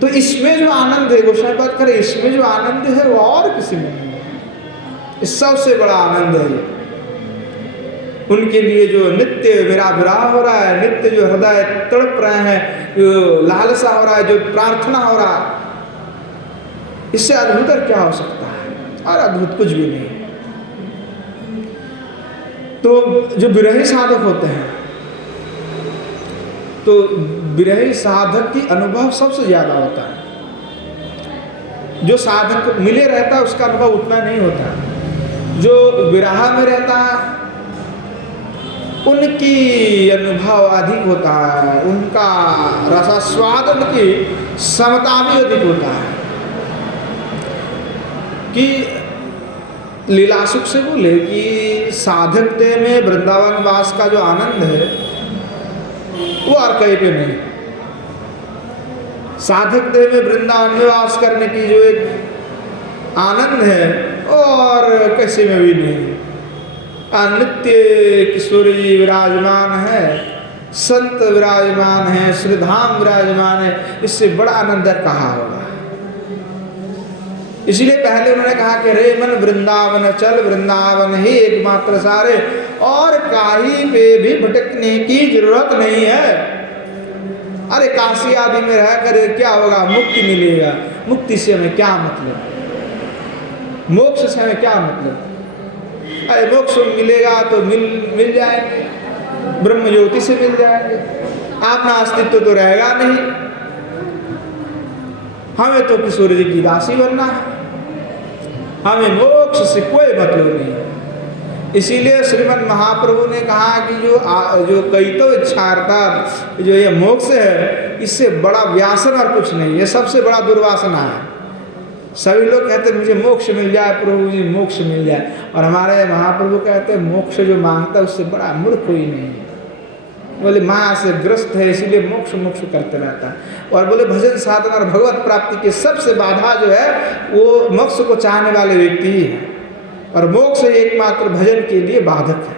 तो इसमें जो आनंद है, गोस्वामी बात करें, इसमें जो आनंद है वो और किसी में नहीं है, इस सबसे बड़ा आनंद है ये। उनके लिए जो नित्य मेरा विराह हो रहा है, नित्य जो हृदय तड़प रहे हैं, जो लालसा हो रहा है, जो प्रार्थना हो रहा है, इससे अद्भुत और क्या हो सकता है, और अद्भुत कुछ भी नहीं। तो जो विरही साधक होते हैं, तो विरही साधक की अनुभव सबसे ज्यादा होता है। जो साधक मिले रहता है उसका अनुभव उतना नहीं होता। जो विराह में रहता है उनकी अनुभव अधिक होता है, उनका रसास्वादन की समता भी अधिक होता है। कि लीलासुख से बोले कि साधक देह में वृंदावन वास का जो आनंद है वो और कहीं पे नहीं। साधक देह में वृंदावन में वास करने की जो एक आनंद है और किसी में भी नहीं। नित्य किशोर जी विराजमान है, संत विराजमान है, श्रीधाम विराजमान है, इससे बड़ा आनंद कहाँ होगा। इसलिए पहले उन्होंने कहा कि रे मन वृंदावन चल, वृंदावन ही एकमात्र सारे, और कहीं पे भी भटकने की जरूरत नहीं है। अरे काशी आदि में रह कर क्या होगा, मुक्ति मिलेगा। मुक्ति से हमें क्या मतलब, मोक्ष से हमें क्या मतलब। अरे मोक्ष मिलेगा तो मिल जाएंगे, ब्रह्म ज्योति से मिल जाएंगे, अपना अस्तित्व तो रहेगा नहीं। हमें तो किशोर जी की दासी बनना है, हमें मोक्ष से कोई मतलब नहीं है। इसीलिए श्रीमद् महाप्रभु ने कहा कि जो कईतो इच्छार्था जो ये मोक्ष है, इससे बड़ा व्यासन और कुछ नहीं, ये सबसे बड़ा दुर्वासना है। सभी लोग कहते हैं मुझे मोक्ष मिल जाए प्रभु जी, मोक्ष मिल जाए, और हमारे महाप्रभु कहते हैं मोक्ष जो मांगता है उससे बड़ा मूर्ख कोई नहीं है। बोले माया से ग्रस्त है इसीलिए मोक्ष मोक्ष करते रहता है। और बोले भजन साधन और भगवत प्राप्ति की सबसे बाधा जो है वो मोक्ष को चाहने वाले व्यक्ति ही है, और मोक्ष एकमात्र भजन के लिए बाधक है।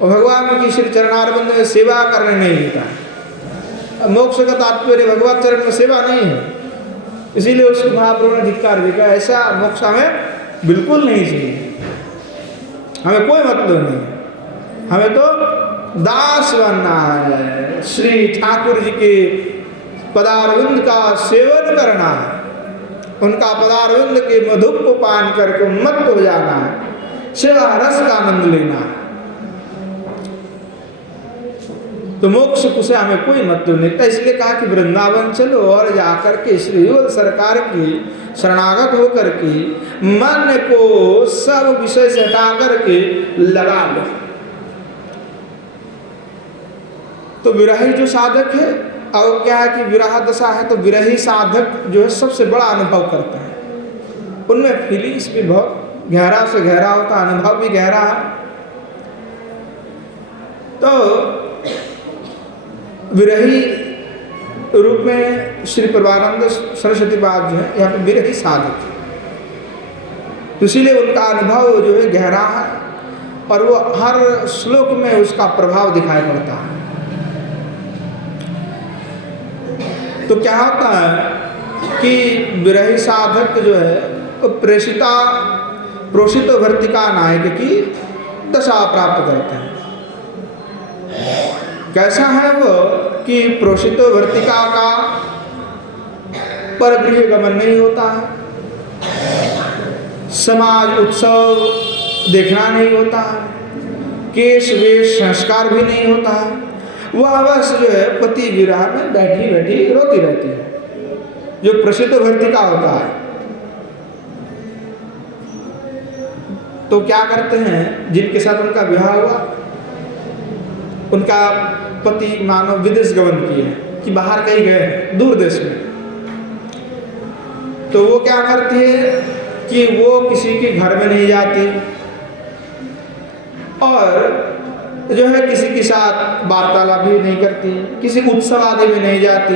और भगवान की श्री चरणारविंद में सेवा करने नहीं देता। मोक्ष का तात्पर्य भगवत चरण में सेवा नहीं है, इसीलिए उसको महाप्रभु ने धिक्कार दिया। ऐसा मोक्ष हमें बिल्कुल नहीं चाहिए, हमें कोई मतलब नहीं है, हमें तो दास बनना है, श्री ठाकुर जी के पदारविंद का सेवन करना है, उनका पदारविंद के मधुप को पान करके उन्मत्त हो जाना है, सेवा रस का आनंद लेना है। तो मोक्ष से हमें कोई मतलब नहीं था। इसलिए कहा कि वृंदावन चलो और जाकर के श्री युगल सरकार की शरणागत होकर के मन को सब विषय से हटा करके लगा लो। तो विरही जो साधक है, और क्या है कि विरह दशा है, तो विरही साधक जो है सबसे बड़ा अनुभव करता है। उनमें फीलिंग्स भी बहुत गहरा से गहरा होता है, अनुभव भी गहरा है। तो विरही रूप में श्री परमानंद सरस्वती पाद जो है यहाँ पे विरही साधक है, इसीलिए उनका अनुभव जो है गहरा है, और वो हर श्लोक में उसका प्रभाव दिखाई पड़ता है। तो क्या होता है कि विरही साधक जो है वो प्रोषित वर्तिका नायक की दशा प्राप्त करते हैं। कैसा है वो कि प्रोषित वर्तिका का परगृह गमन नहीं होता है, समाज उत्सव देखना नहीं होता है, केश वेश संस्कार भी नहीं होता है, वह बस जो है पति विरह में बैठी बैठी रोती रहती है, जो प्रसिद्ध वर्तिका होता है। तो क्या करते हैं, जिनके साथ उनका विवाह हुआ, उनका पति मानो विदेश गमन किए कि बाहर कहीं गए दूर देश में, तो वो क्या करती है कि वो किसी के घर में नहीं जाती, और जो है किसी के साथ वार्तालाप भी नहीं करती, किसी उत्सव आदि में नहीं जाती,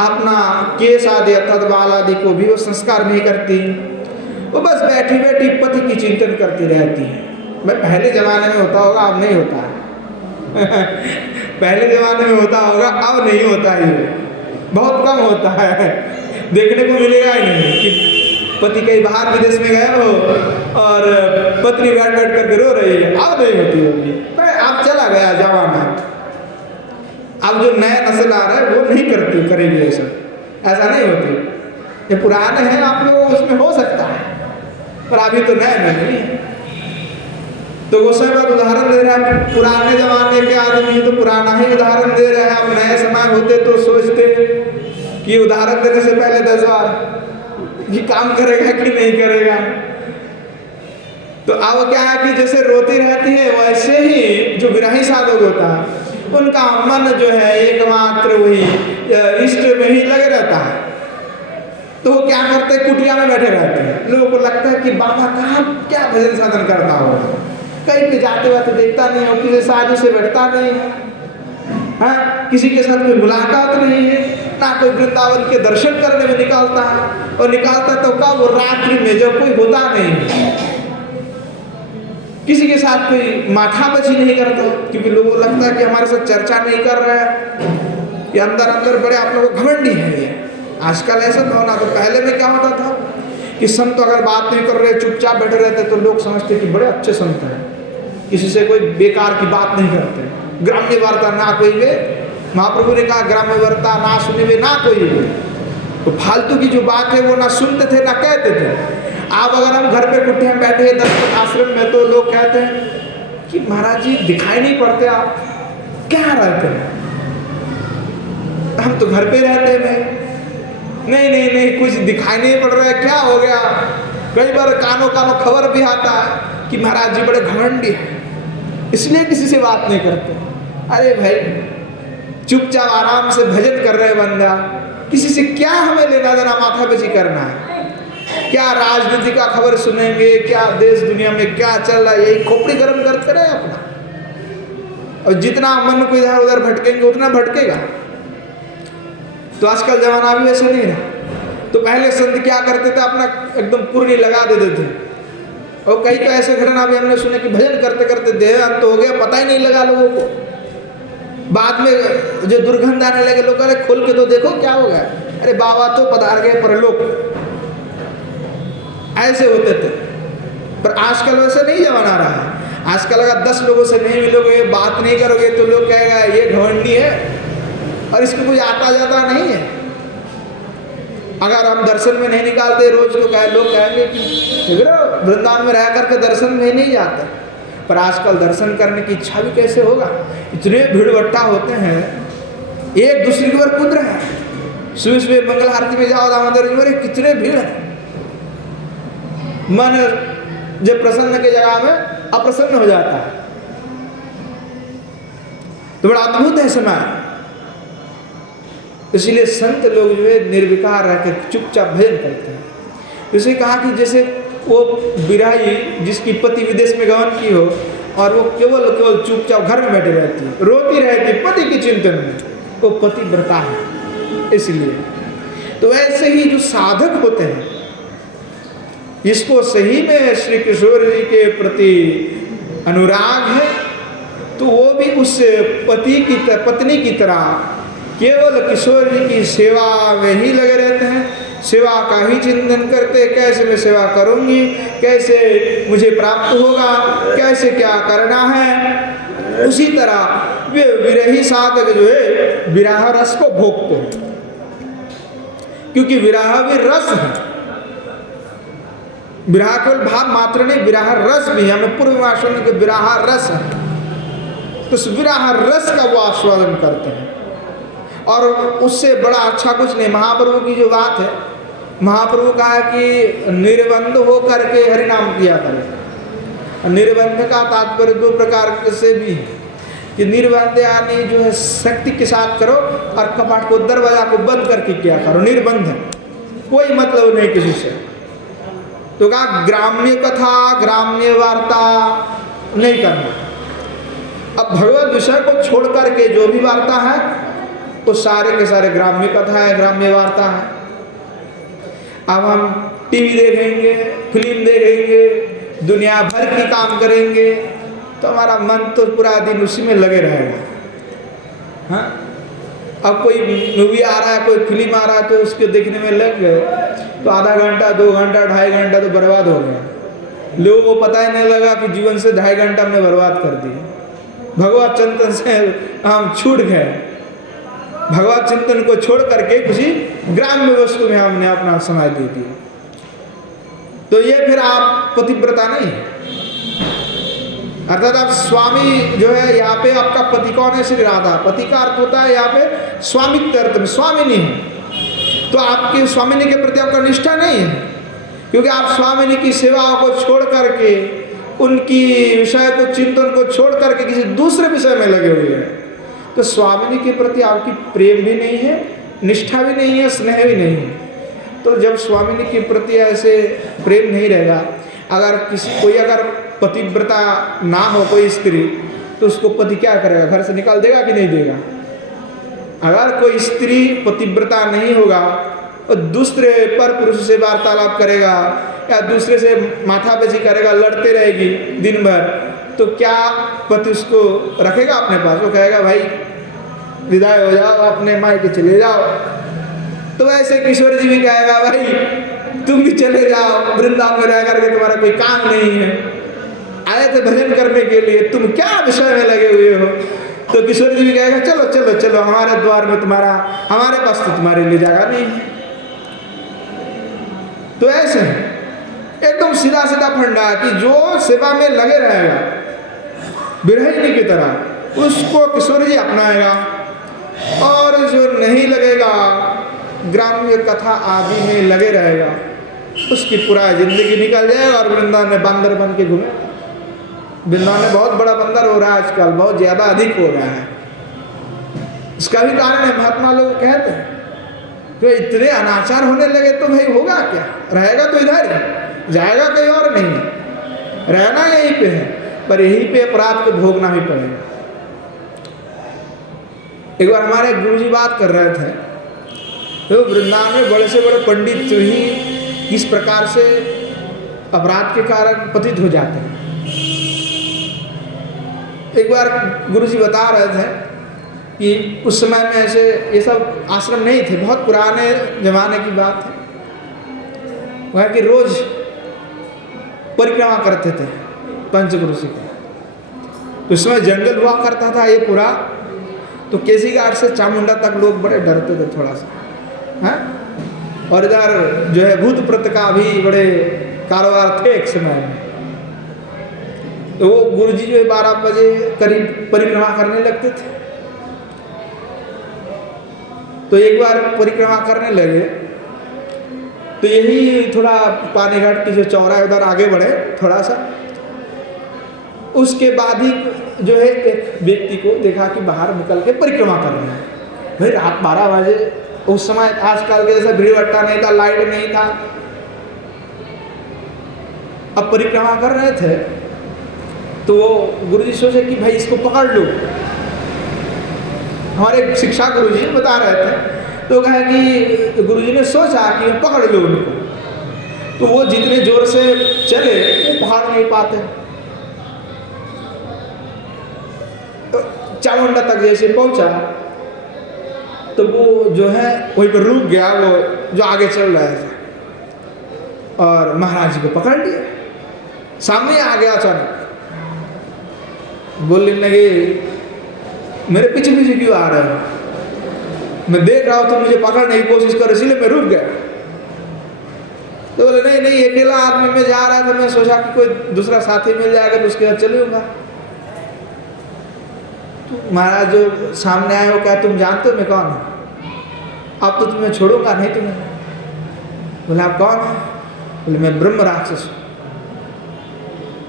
अपना केस आदि अर्थात बाल आदि को भी वो संस्कार नहीं करती, वो बस बैठी बैठी पति की चिंतन करती रहती है। मैं पहले जमाने में होता होगा, अब नहीं होता है पहले जमाने में होता होगा, अब नहीं होता है, बहुत कम होता है, देखने को मिलेगा ही नहीं कि पति कहीं बाहर विदेश में गए हो और पत्नी बैठ बैठ करके रो रही है। अब नहीं होती होगी, अब चला गया जमाना। अब जो नया नस्ल आ रहा है वो नहीं करेगी ऐसा नहीं होती। ये पुराने हैं आप लोग, उसमें हो सकता है, पर अभी तो नए में नहीं है। तो गोसाई बात उदाहरण दे रहा है, पुराने जमाने के आदमी तो पुराना ही उदाहरण दे रहे हैं। अब नए समय होते तो सोचते कि उदाहरण देने से पहले 10 बार ये काम करेगा कि नहीं करेगा। तो अब क्या है कि जैसे रोती रहती है, वैसे ही जो विरही साधक होता है उनका मन जो है एकमात्र वही इष्ट में ही लगे रहता है। तो वो क्या करते हैं, कुटिया में बैठे रहते हैं। लोगों को लगता है कि बाबा कहाँ क्या भजन साधन करता होगा, कहीं पे जाते हुए देखता नहीं हो, किसी साधु से बैठता नहीं है, किसी के साथ कोई मुलाकात नहीं है, ना कोई वृंदावन के दर्शन करने में निकालता है, और निकालता तो कब, वो रात्रि में जब कोई होता नहीं, किसी के साथ कोई माथापची नहीं करता, क्योंकि लोगों को लगता है कि हमारे साथ चर्चा नहीं कर रहा है, ये अंदर अंदर बड़े आप लोगों घमंडी है ये। आजकल ऐसा तो होना, तो पहले में क्या होता था कि संत अगर बात नहीं कर रहे, चुपचाप बैठे रहते, तो लोग समझते कि बड़े अच्छे संत हैं, किसी से कोई बेकार की बात नहीं करते। ग्राम्य वार्ता ना कोई वे, महाप्रभु ने कहा ग्राम्य वार्ता ना सुने वे ना कोई वे। तो फालतू की जो बात है वो ना सुनते थे ना कहते थे। आप अगर हम घर पे कुटिया में बैठे दर्शन आश्रम में, तो लोग कहते हैं कि महाराज जी दिखाई नहीं पड़ते, आप क्या रहते हैं, हम तो घर पे रहते हैं। नहीं नहीं नहीं, कुछ दिखाई नहीं पड़ रहा है, क्या हो गया। कई बार कानों कानों खबर भी आता है कि महाराज जी बड़े घमंडी हैं, इसलिए किसी से बात नहीं करते। अरे भाई चुपचाप आराम से भजन कर रहे बंदा, किसी से क्या हमें लेना देना, माथापची करना है। क्या राजनीति का खबर सुनेंगे, क्या देश दुनिया में क्या चल रहा है, यही खोपड़ी गर्म करते रहे अपना, और जितना मन को इधर उधर भटकेंगे उतना भटकेगा। तो आजकल जमाना भी वैसे नहीं रहा। तो पहले संत क्या करते थे, अपना एकदम पूर्णी लगा देते थे, और कई तो ऐसे घटना भी हमने सुने कि भजन करते करते देह अंत हो गया, पता ही नहीं लगा लोगों को। बाद में जो दुर्गंध आने लगे, लोग अरे खोल के तो देखो क्या हो गया, अरे बाबा तो पधार गए परलोक, ऐसे होते थे। पर आजकल वैसे नहीं जमाना रहा है। आजकल अगर 10 लोगों से नहीं मिलोगे, बात नहीं करोगे, तो लोग कहेगा ये घमंडी है और इसको कुछ आता जाता नहीं है। अगर हम दर्शन में नहीं निकालते रोज, तो लोग कहेंगे कि वृंदावन में रह करके दर्शन में नहीं जाते। पर आजकल दर्शन करने की इच्छा भी कैसे होगा, इतने भीड़ भट्टा होते हैं, एक दूसरे के ऊपर कूद रहे हैं। सुबह सुबह मंगल आरती में जाओ दामोदर जी में, कितने भीड़ है। मन जब प्रसन्न के जगह में अप्रसन्न हो जाता है। तो बड़ा अद्भुत है समय। इसलिए संत लोग जो है निर्विकार रहकर चुपचाप भजन करते हैं। इसे कहा कि जैसे वो बिराई जिसकी पति विदेश में गमन की हो, और वो केवल चुपचाप घर में बैठे रहती है, रोती रहती है पति के चिंतन में, वो पतिव्रता है। इसलिए तो ऐसे ही जो साधक होते हैं, इसको सही में श्री किशोर जी के प्रति अनुराग है, तो वो भी उस पत्नी की तरह केवल किशोर जी की सेवा में ही लगे रहते हैं, सेवा का ही चिंतन करते, कैसे मैं सेवा करूंगी, कैसे मुझे प्राप्त होगा, कैसे क्या करना है। उसी तरह वे विरही साधक जो है विरह रस को भोगते हैं, क्योंकि विरह भी रस है। विरह केवल भाव मात्र नहीं, विरह रस भी है। हमें पूर्व में सुने कि विरह रस है, तो उस विरह रस का वो आस्वादन करते हैं। और उससे बड़ा अच्छा कुछ नहीं। महाप्रभु की जो बात है, महाप्रभु कहा कि निर्बंध हो करके हरिनाम किया करें। निर्बंध का तात्पर्य 2 प्रकार से भी है कि निर्बंध यानी जो है शक्ति के साथ करो, और कपाट को दरवाजा को बंद करके किया करो। निर्बंध कोई मतलब नहीं किसी से। तो कहा ग्राम्य कथा ग्राम्य वार्ता नहीं करना। अब भगवत विषय को छोड़ करके जो भी वार्ता है वो सारे के सारे ग्राम्य कथा है, ग्राम्य वार्ता है। अब हम टीवी देखेंगे, फिल्म देखेंगे, दुनिया भर की काम करेंगे, तो हमारा मन तो पूरा दिन उसी में लगे रहेगा। हाँ, अब कोई मूवी आ रहा है, कोई फिल्म आ रहा है, तो उसके देखने में लग गए तो आधा घंटा 2 घंटा 2.5 घंटा तो बर्बाद हो गया। लोगों को पता ही नहीं लगा कि जीवन से 2.5 घंटा हमने बर्बाद कर दिया। भगवत चिंतन से हम छूट गए। भगवत चिंतन को छोड़ करके किसी ग्राम्य वस्तु में हमने अपना समय दे दिया। तो ये फिर आप पतिव्रता नहीं है। अर्थात आप स्वामी जो है, यहाँ पे आपका पति कौन है? श्री राधा। पति का अर्थ होता है यहाँ पे स्वामित्व अर्थ में, स्वामिनी है। तो आपकी स्वामिनी के प्रति आपका निष्ठा नहीं है, क्योंकि आप स्वामिनी की सेवाओं को छोड़ करके, उनकी विषय को चिंतन को छोड़ करके किसी दूसरे विषय में लगे हुए हैं। तो स्वामिनी के प्रति आपकी प्रेम भी नहीं है, निष्ठा भी नहीं है, स्नेह भी नहीं है। तो जब स्वामिनी के प्रति ऐसे प्रेम नहीं रहेगा, अगर कोई अगर पतिव्रता ना हो कोई स्त्री, तो उसको पति क्या करेगा? घर से निकाल देगा कि नहीं देगा? अगर कोई स्त्री पतिव्रता नहीं होगा और दूसरे पर पुरुष से वार्तालाप करेगा या दूसरे से माथापच्ची करेगा, लड़ते रहेगी दिन भर, तो क्या पति उसको रखेगा अपने पास? वो कहेगा भाई विदाई हो जाओ, अपने मायके चले जाओ। तो ऐसे किशोर जी भी कहेगा भाई तुम भी चले जाओ, वृंदावन में रह करके तुम्हारा कोई काम नहीं है, आए थे भजन करने के लिए, तुम क्या विषय में लगे हुए हो? तो किशोर जी भी कहेगा चलो चलो चलो, हमारे द्वार में तुम्हारा, हमारे पास तो तुम्हारे लिए जगह नहीं है। तो ऐसे एकदम सीधा सीधा फंडा कि जो सेवा में लगे रहेगा बिरहिणी की तरह, उसको किशोर जी अपनाएगा, और जो नहीं लगेगा, ग्राम्य कथा आदि में लगे रहेगा, उसकी पूरा जिंदगी निकल जाएगा और वृंदावन में बंदर बन के घूमे। वृंदावन में बहुत बड़ा बंदर हो रहा है आजकल, बहुत ज्यादा अधिक हो रहा है। इसका भी कारण है, महात्मा लोग कहते हैं कि इतने अनाचार होने लगे तो भाई होगा क्या? रहेगा तो इधर ही, जाएगा कहीं और नहीं, रहना यहीं पे है, पर यहीं पे अपराध को भोगना ही पड़ेगा। एक बार हमारे गुरुजी बात कर रहे थे, तो वृंदावन में बड़े से बड़े पंडित ही किस प्रकार से अपराध के कारण पतित हो जाते हैं। एक बार गुरुजी बता रहे थे कि उस समय में ऐसे ये सब आश्रम नहीं थे, बहुत पुराने जमाने की बात है। वह कि रोज परिक्रमा करते थे पंचक्रोशी ऋषि का। उस समय जंगल हुआ करता था ये पूरा, तो केसी घाट से चामुंडा तक लोग बड़े डरते थे थोड़ा सा, हैं? और इधर जो है भूत प्रेत का भी बड़े कारोबार थे एक समय में। तो वो गुरुजी जो है 12 बजे करीब परिक्रमा करने लगते थे। तो एक बार परिक्रमा करने लगे, तो यही थोड़ा पानी घाट की जो चौराहा उधर आगे बढ़े थोड़ा सा, उसके बाद ही जो है एक व्यक्ति को देखा कि बाहर निकल के परिक्रमा कर रहे हैं। भाई रात 12 बजे, उस समय आजकल के जैसा भीड़ भट्टा नहीं था, लाइट नहीं था, अब परिक्रमा कर रहे थे। तो वो गुरुजी सोचे कि भाई इसको पकड़ लो। हमारे शिक्षा गुरुजी बता रहे थे, तो कहे कि गुरुजी ने सोचा कि पकड़ लो उनको। तो वो जितने जोर से चले वो पकड़ नहीं पाते। तो चामुंडा तक जैसे पहुंचा तो वो जो है वहीं पर रुक गया, वो जो आगे चल रहे थे, और महाराज जी को पकड़ लिया। सामने आ गया अचानक, बोलने लगे मेरे पीछे पीछे क्यों आ रहे हो? मैं देख रहा हूँ तो मुझे पकड़ने की कोशिश कर, इसलिए मैं रुक गया। तो बोले नहीं नहीं, अकेला आदमी में जा रहा था, मैं सोचा कि कोई दूसरा साथी मिल जाएगा तो उसके साथ चलूंगा। तो महाराज जो सामने आए हो, क्या तुम जानते हो मैं कौन हूँ? अब तो तुम्हें छोड़ूंगा नहीं तुम्हें। बोले आप कौन है? बोले मैं ब्रह्म राक्षस हूँ।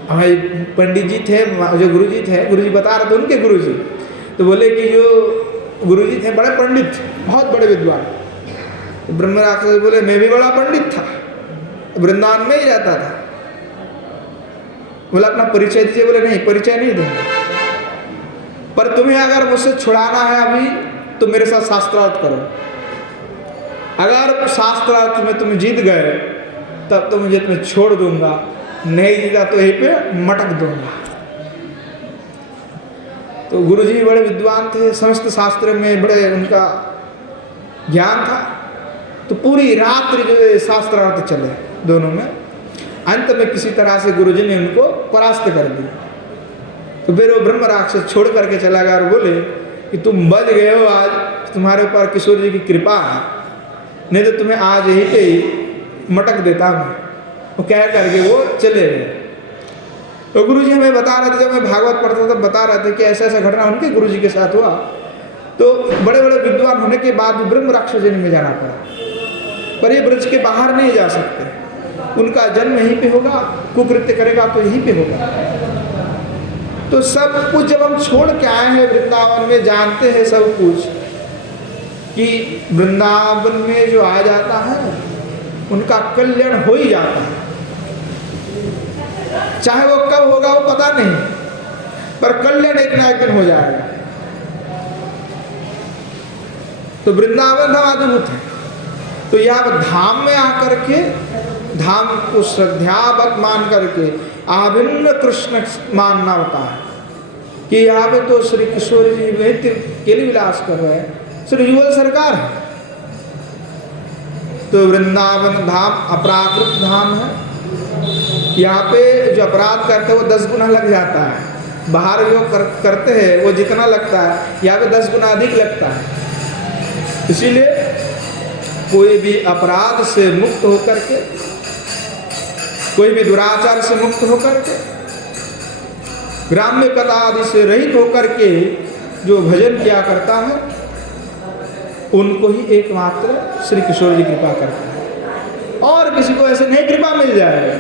हमारे पंडित जी थे, जो गुरुजी थे, गुरुजी बता रहे थे उनके गुरुजी, तो बोले कि जो गुरुजी थे बड़े पंडित थे, बहुत बड़े विद्वान। तो ब्रह्म राक्षस बोले मैं भी बड़ा पंडित था, वृंदावन में ही रहता था। बोला अपना परिचय दीजिए। बोले नहीं, परिचय नहीं देंगे, पर तुम्हें अगर मुझसे छुड़ाना है अभी तो मेरे साथ शास्त्रार्थ करो। अगर शास्त्रार्थ में तुम जीत गए तब तो मुझे तुम्हें छोड़ दूंगा, नहीं जीता तो यहीं पे मटक दूंगा। तो गुरुजी बड़े विद्वान थे, समस्त शास्त्र में बड़े उनका ज्ञान था। तो पूरी रात्रि जो है शास्त्रार्थ चले दोनों में। अंत में किसी तरह से गुरुजी ने उनको परास्त कर दिया। तो फिर वो ब्रह्म राक्षस छोड़ करके चला गया और बोले कि तुम बच गए हो, आज तुम्हारे ऊपर किशोर जी की कृपा है, नहीं तो तुम्हें आज यहीं पे ही मटक देता मैं। वो कह करके वो चले गए। तो गुरुजी हमें बता रहे थे, जब मैं भागवत पढ़ता था बता रहे थे कि ऐसा ऐसा घटना उनके गुरुजी के साथ हुआ। तो बड़े बड़े विद्वान होने के बाद भी ब्रह्म राक्षस जन्म में जाना पड़ा, पर ये ब्रज के बाहर नहीं जा सकते। उनका जन्म यहीं पे होगा, कुकृत्य करेगा तो यहीं पे होगा। तो सब कुछ जब हम छोड़ के आए हैं वृंदावन में, जानते हैं सब कुछ कि वृंदावन में जो आ जाता है उनका कल्याण हो ही जाता है। चाहे वो कब होगा वो पता नहीं, पर कल्याण एक ना एक दिन हो जाएगा। तो वृंदावन धाम अद्भुत है। तो यह धाम में आकर के धाम को श्रद्धावत मान करके आभिन्न कृष्ण मानना होता है कि यहाँ पे तो श्री किशोर जी नृत्य केली विलास कर रहे हैं, श्री युगल सरकार है। तो वृंदावन धाम अपराकृत धाम है। यहाँ पे जो अपराध करते हैं वो 10 गुना लग जाता है। बाहर जो करते हैं वो जितना लगता है यहाँ पे 10 गुना अधिक लगता है। इसीलिए कोई भी अपराध से मुक्त होकर के, कोई भी दुराचार से मुक्त होकर के, ग्राम्य कथा आदि से रहित होकर के जो भजन किया करता है उनको ही एकमात्र श्री किशोर जी कृपा करते हैं, और किसी को ऐसे नहीं कृपा मिल जाएगा।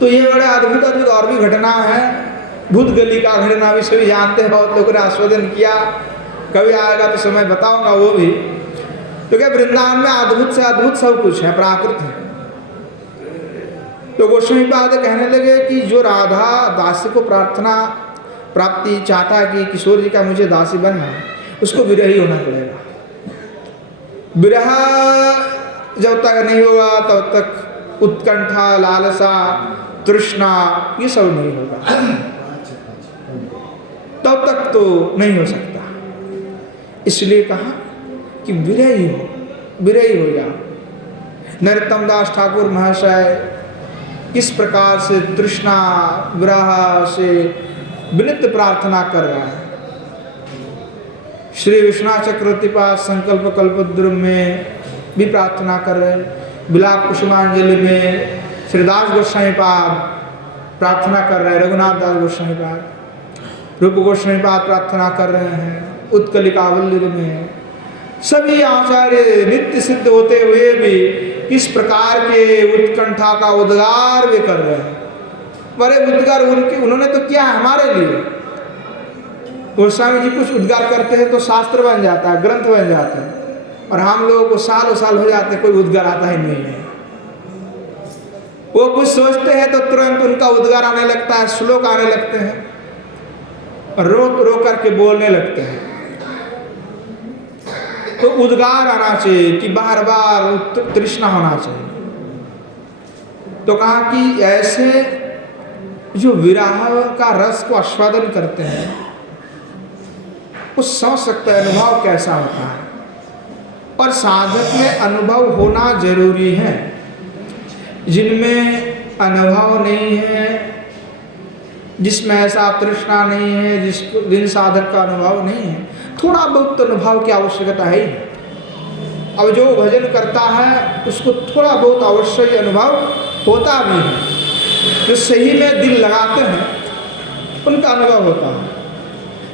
तो ये बड़ा अद्भुत अद्भुत और भी घटना है। भूत गली का घटना भी सभी जानते हैं, बहुत लोगों ने आस्वादन किया। कभी आएगा तो समय बताऊंगा वो भी। तो क्या वृंदावन में अद्भुत से अद्भुत सब कुछ है, प्राकृत है। तो गोस्वामी पाद कहने लगे कि जो राधा दासी को प्रार्थना प्राप्ति चाहता है कि किशोर जी का मुझे दासी बनना है, उसको विरही होना पड़ेगा। विरह जब तक नहीं होगा तब तक उत्कंठा, लालसा, तृष्णा ये सब नहीं होगा, तब तक तो नहीं हो सकता। इसलिए कहा कि विरही हो जाओ। नरोत्तम दास ठाकुर महाशय किस प्रकार से तृष्णा विरह से विनित प्रार्थना कर रहा है। श्री विश्वनाथ चक्रवर्ती पास संकल्प कल्पद्रुम में भी प्रार्थना कर रहे हैं। विलाप कुसुमांजलि में श्रीदास गोस्वामी पाद प्रार्थना कर रहे हैं। रघुनाथ दास गोस्वामी पाद, रूप गोस्वामी पाद प्रार्थना कर रहे हैं। उत्कलिकावल्ली में सभी आचार्य नित्य सिद्ध होते हुए भी इस प्रकार के उत्कंठा का उद्गार वे कर रहे हैं। बड़े उद्गार उन्होंने तो किया हमारे लिए। गोस्वामी जी कुछ उद्गार करते हैं तो शास्त्र बन जाता है, ग्रंथ बन जाता है, और हम लोगों को सालों साल हो जाते हैं, कोई उद्गार आता ही नहीं है। वो कुछ सोचते हैं तो तुरंत उनका उद्गार आने लगता है, श्लोक आने लगते हैं, और रो करके बोलने लगते हैं। तो उद्गार आना चाहिए कि बार बार तृष्णा होना चाहिए। तो कहा कि ऐसे जो विरह का रस को आस्वादन करते हैं उस समझ सकते हैं अनुभव कैसा होता है। पर साधक में अनुभव होना जरूरी है। जिनमें अनुभव नहीं है, जिसमें ऐसा तृष्णा नहीं है, जिन साधक का अनुभव नहीं है, थोड़ा बहुत अनुभव की आवश्यकता है ही। अब जो भजन करता है उसको थोड़ा बहुत अवश्य अनुभव होता भी है। जो सही में दिल लगाते हैं उनका अनुभव होता है,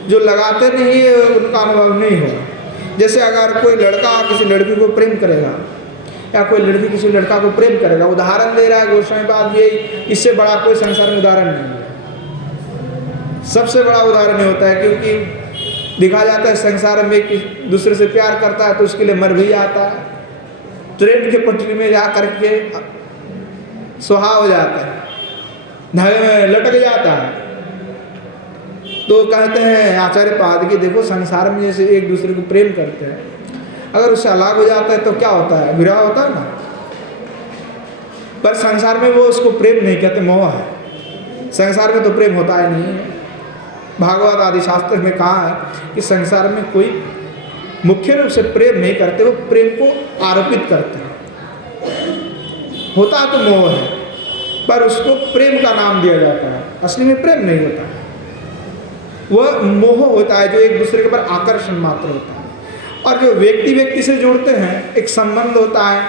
जो लगाते नहीं है उनका अनुभव नहीं होगा। जैसे अगर कोई लड़का किसी लड़की को प्रेम करेगा या कोई लड़की किसी लड़का को प्रेम करेगा, उदाहरण दे रहा है गोस्वामी पाद ये, इससे बड़ा कोई संसार में उदाहरण नहीं है। सबसे बड़ा उदाहरण ये होता है, क्योंकि दिखा जाता है संसार में कि दूसरे से प्यार करता है तो उसके लिए मर भी जाता है, ट्रेन के पटरी में जा करके सुहा हो जाता है, धागे में लटक जाता है। तो कहते हैं आचार्य पाद कि देखो संसार में जैसे एक दूसरे को प्रेम करते हैं, अगर उससे अलग हो जाता है तो क्या होता है, विरह होता है ना। पर संसार में वो उसको प्रेम नहीं कहते, मोह है। संसार में तो प्रेम होता ही नहीं है। भागवत आदि शास्त्र में कहा है कि संसार में कोई मुख्य रूप से प्रेम नहीं करते, वो प्रेम को आरोपित करते हैं। होता तो मोह है, पर उसको प्रेम का नाम दिया जाता है, असली में प्रेम नहीं होता। वह मोह होता है जो एक दूसरे के ऊपर आकर्षण मात्र होता है। और जो व्यक्ति व्यक्ति से जुड़ते हैं, एक संबंध होता है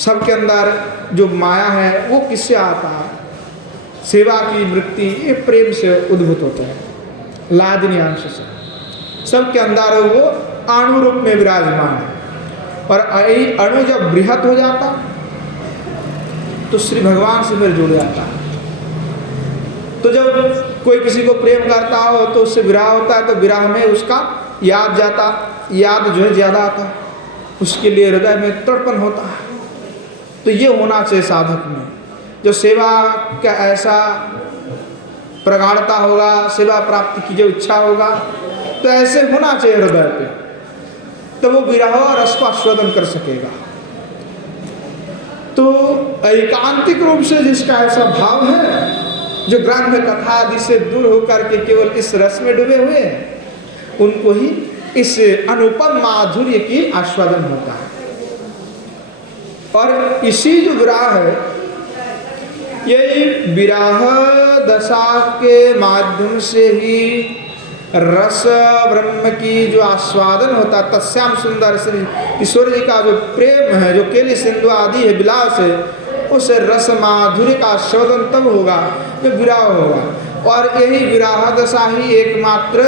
सबके अंदर, जो माया है वो किससे आता है, सेवा की वृत्ति, ये प्रेम से उद्भूत होता है, लादनी अंश से। सबके अंदर वो अणु रूप में विराजमान है। और अणु जब बृहत हो जाता तो श्री भगवान से फिर जुड़ जाता है। तो जब कोई किसी को प्रेम करता हो तो उससे विरह होता है, तो विरह में उसका याद जो है ज़्यादा आता है, उसके लिए हृदय में तड़पन होता है। तो ये होना चाहिए साधक में, जो सेवा का ऐसा प्रगाढ़ता होगा, सेवा प्राप्ति की जो इच्छा होगा, तो ऐसे होना चाहिए हृदय पे, तो वो विरह रस को आस्वादन कर सकेगा। तो एकांतिक रूप से जिसका ऐसा भाव है, जो ग्रंथ कथा आदि से दूर होकर के केवल इस रस में डूबे हुए हैं, उनको ही इस अनुपम माधुर्य की आस्वादन होता है। और इसी जो विरह है, ये विरह दशा के माध्यम से ही रस ब्रह्म की जो आस्वादन होता है, तस्याम सुंदर श्री ईश्वर जी का जो प्रेम है, जो केली सिंधु आदि है, विलास है, उस रस माधुर्य का आस्वादन तब होगा जब विरह होगा। और यही विरह दशा ही एकमात्र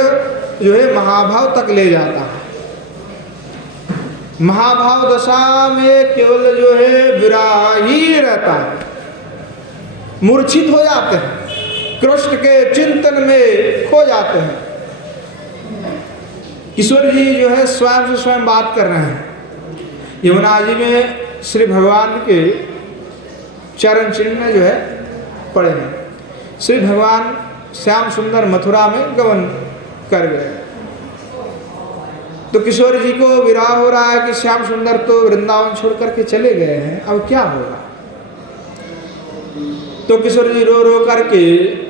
जो है महाभाव तक ले जाता है। महाभाव दशा में केवल जो है विरह ही रहता है, मूर्छित हो जाते हैं, कृष्ण के चिंतन में खो जाते हैं। ईश्वर जी जो है स्वयं से स्वयं बात कर रहे हैं। यमुना जी में श्री भगवान के चरण चिन्ह जो है पड़े हैं। श्री भगवान श्याम सुंदर मथुरा में गमन कर गए, तो किशोर जी को विरह हो रहा है कि श्याम सुंदर तो वृंदावन छोड़ करके चले गए हैं, अब क्या होगा। तो किशोर जी रो रो करके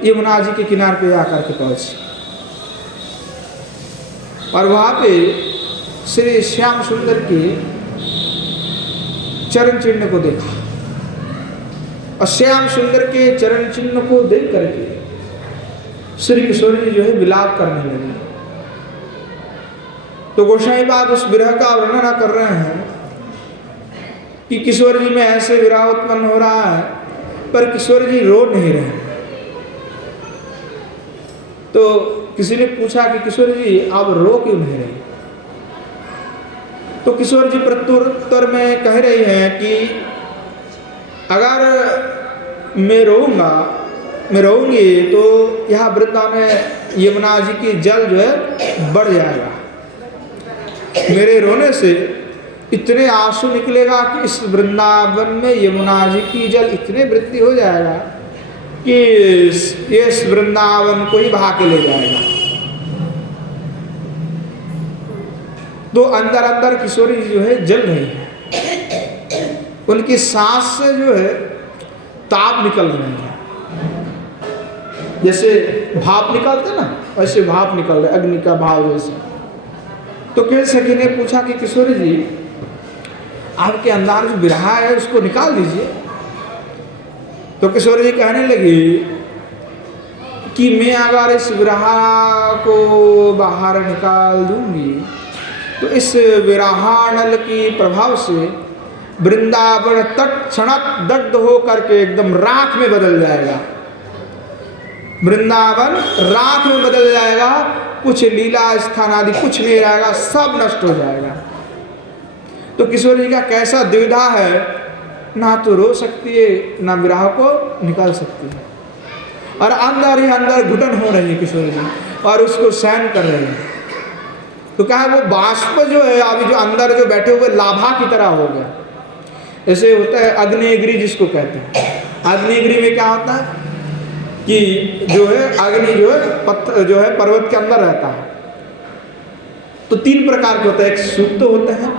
यमुना जी के किनारे पे आकर के पहुंचे, और वहां पे श्री श्याम सुंदर के चरण चिन्ह को देखा, और श्याम सुंदर के चरण चिन्ह को देख करके श्री किशोर जी जो है विलाप करने लगे। तो गोसाई बात उस विरह का वर्णन कर रहे हैं कि किशोर जी में ऐसे विरह उत्पन्न हो रहा है, पर किशोर जी रो नहीं रहे। तो किसी ने पूछा कि किशोर जी आप रो क्यों नहीं रहे। तो किशोर जी प्रत्युत्तर में कह रही हैं कि अगर मैं रोऊंगी तो यह वृंदावन में यमुना जी की जल जो है बढ़ जाएगा। मेरे रोने से इतने आंसू निकलेगा कि इस वृंदावन में यमुना जी की जल इतने वृद्धि हो जाएगा कि इस वृंदावन को ही बहा के ले जाएगा। तो अंदर अंदर किशोरी जो है जल रही है, उनकी सांस से जो है ताप निकल रहे हैं, जैसे भाप निकलते ना, वैसे भाप निकल रहे, अग्नि का भाव जैसे। तो केवल सखी ने पूछा कि किशोरी जी आपके अंदर जो विरह है उसको निकाल दीजिए। तो किशोरी जी कहने लगी कि मैं अगर इस विरह को बाहर निकाल दूंगी तो इस विरहानल की प्रभाव से वृंदावन तत्क्षणात दग्ध हो करके एकदम राख में बदल जाएगा। वृंदावन राख में बदल जाएगा, कुछ लीला स्थान आदि कुछ नहीं रहेगा, सब नष्ट हो जाएगा। तो किशोर जी का कैसा द्विधा है, ना तो रो सकती है ना विरह को निकाल सकती है, और अंदर ही अंदर घुटन हो रही है किशोर जी, और उसको सहन कर रहे हैं। तो कहा वो बाष्प जो है अभी जो अंदर जो बैठे हुए लाभा की तरह हो गया। ऐसे होता है अग्निगिरी जिसको कहते हैं। अग्निगिरी में क्या होता है कि जो है अग्नि जो है पत्थर जो है पर्वत के अंदर रहता है। तो तीन प्रकार के होते हैं, एक सुप्त होते हैं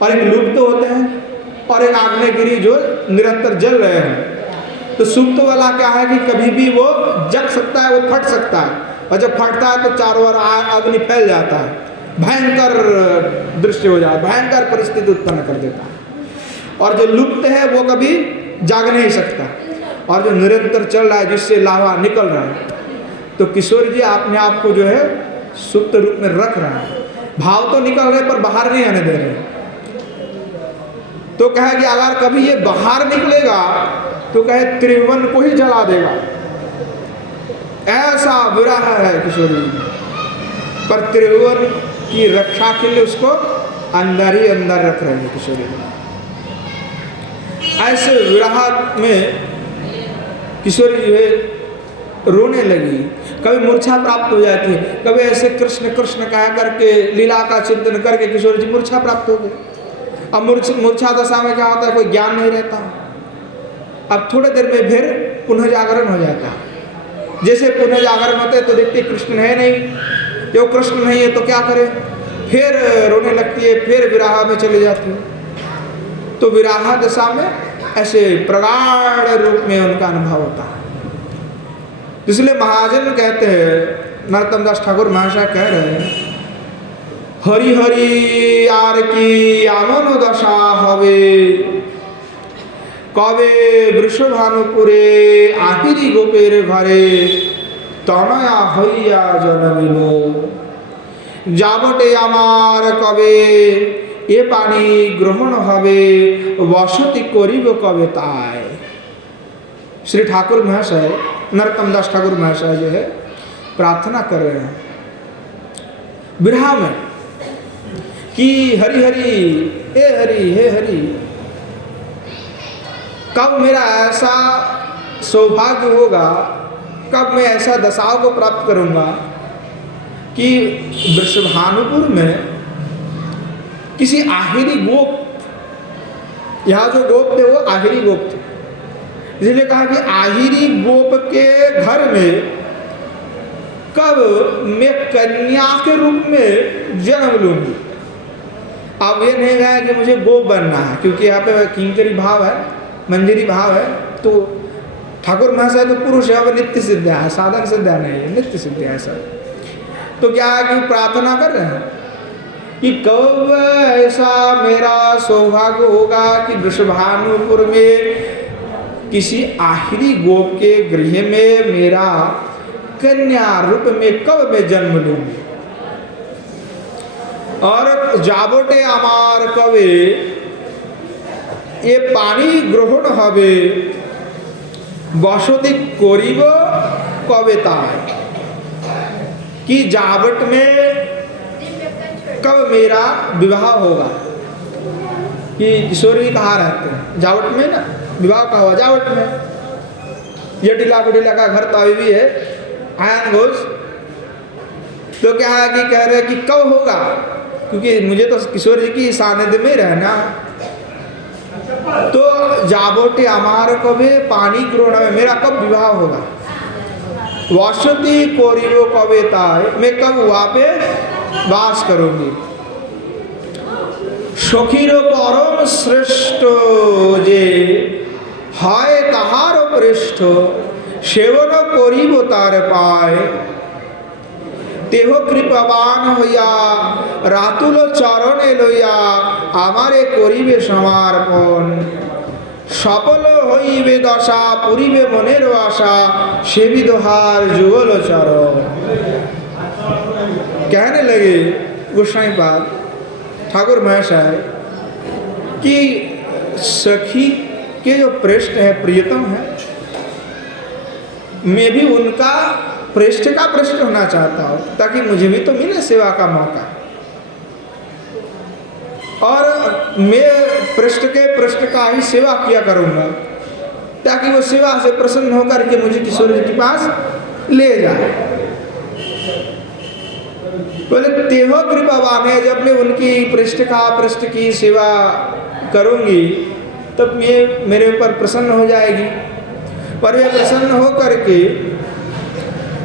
और एक लुप्त होते हैं और एक आग्नेयगिरी जो निरंतर जल रहे हैं। तो सुप्त वाला क्या है कि कभी भी वो जग सकता है, वो फट सकता है, और जब फटता है तो चारों ओर अग्नि फैल जाता है, भयंकर दृश्य हो जाता है, भयंकर परिस्थिति उत्पन्न कर देता है। और जो लुप्त है वो कभी जाग नहीं सकता, और जो निरंतर चल रहा है जिससे लावा निकल रहा है। तो किशोर जी अपने आप को जो है सुप्त रूप में रख रहा है, भाव तो निकल रहे पर बाहर नहीं आने दे रहे। तो कहे कि अगर कभी ये बाहर निकलेगा तो कहे त्रिभुवन को ही जला देगा, ऐसा विरह है किशोर जी। पर त्रिभुवन की रक्षा के लिए उसको अंदर ही अंदर रख रहे हैं किशोर जी। ऐसे विरह में किशोरी जो है रोने लगी, कभी मूर्छा प्राप्त हो जाती है, कभी ऐसे कृष्ण कृष्ण कह करके लीला का चिंतन करके किशोरी जी मूर्छा प्राप्त हो गई। अब मूर्छा दशा में क्या होता है, कोई ज्ञान नहीं रहता। अब थोड़े देर में फिर पुनः जागरण हो जाता है। जैसे पुनः जागरण होते तो देखते कृष्ण है नहीं, जब कृष्ण नहीं है तो क्या करे, फिर रोने लगती है, फिर विराह में चली जाती है। तो विराह दशा में ऐसे प्रगाढ़ रूप में उनका अनुभव होता है। इसलिए महाजन कहते हैं, नरोत्तम दास ठाकुर महाशय कह रहे हैं, हरि हरि आर की आमन दशा हवे, कवे वृषभानुपुरे आहिरी गोपेर घरे, तनया हइया जनमिलो, जाबटे आमार कवे ये पानी ग्रहण हवे, वसति करिब कवे ताय। श्री ठाकुर महाशय, नरोत्तम दास ठाकुर महाशय जो है प्रार्थना कर रहे हैं विरह में कि हरि हरि, हे हरि, हे हरि, कब मेरा ऐसा सौभाग्य होगा, कब मैं ऐसा दशाओं को प्राप्त करूंगा कि वृषभानुपुर में किसी आहिरी गोप, यहाँ जो गोप थे वो आहिरी गोप थे, इसलिए कहा कि आहिरी गोप के घर में कब मैं कन्या के रूप में जन्म लूंगी। अब ये नहीं कहा कि मुझे गोप बनना है, क्योंकि यहाँ पे किंकरी भाव है, मंजरी भाव है, तो ठाकुर महाशय तो पुरुष है, वो नित्य सिद्ध है, साधन सिद्ध नहीं है, नित्य सिद्ध है ऐसा। तो क्या है कि प्रार्थना कर रहे हैं कि कब ऐसा मेरा सौभाग्य होगा कि वृषभानुपुर में किसी आखिरी गोप के गृह में मेरा कन्या रूप में कब मैं जन्म लूंगी। और जाबोटे आमार कवे ये पानी ग्रहण हवे, बसति करिब कवे ताय, कि जावट में कब मेरा विवाह होगा। कि किशोरी कहाँ रहते हैं, जावट में ना, विवाह का हुआ जावट में। ये टीला पिटीला का घर तो अभी भी है, आयन घोष। तो क्या है कि कह रहे कि कब होगा, क्योंकि मुझे तो किशोर जी की सानिध्य में रहना। तो जाबोटे अमार कबे पानी ग्रहण में मेरा कब विवाह होगा, वसति कोरियो कबे ताय, मैं कब वहाँ पे वास करूंगी। सखीर परम श्रेष्ठ जे हाय ताहार पृष्ठ, सेवन करिब तार पाय, तेह कृपावान हइया रातुल चरणे लइया आमारे करिबे समार्पण, सफल हइबे दशा पुरिबे मनेर आशा, सेबी दोहार जुगल चरण। कहने लगे गोसाई पाद ठाकुर महाशय कि सखी के जो पृष्ठ है, प्रियतम है, मैं भी उनका पृष्ठ का पृष्ठ होना चाहता हूं, ताकि मुझे भी तो मिले सेवा का मौका। और मैं पृष्ठ के पृष्ठ का ही सेवा किया करूंगा, ताकि वो सेवा से प्रसन्न होकर के मुझे किशोर जी के पास ले जाए। बोले तेह कृपावान है, जब मैं उनकी पृष्ठ की सेवा करूंगी तब ये मेरे ऊपर प्रसन्न हो जाएगी। पर वे प्रसन्न हो करके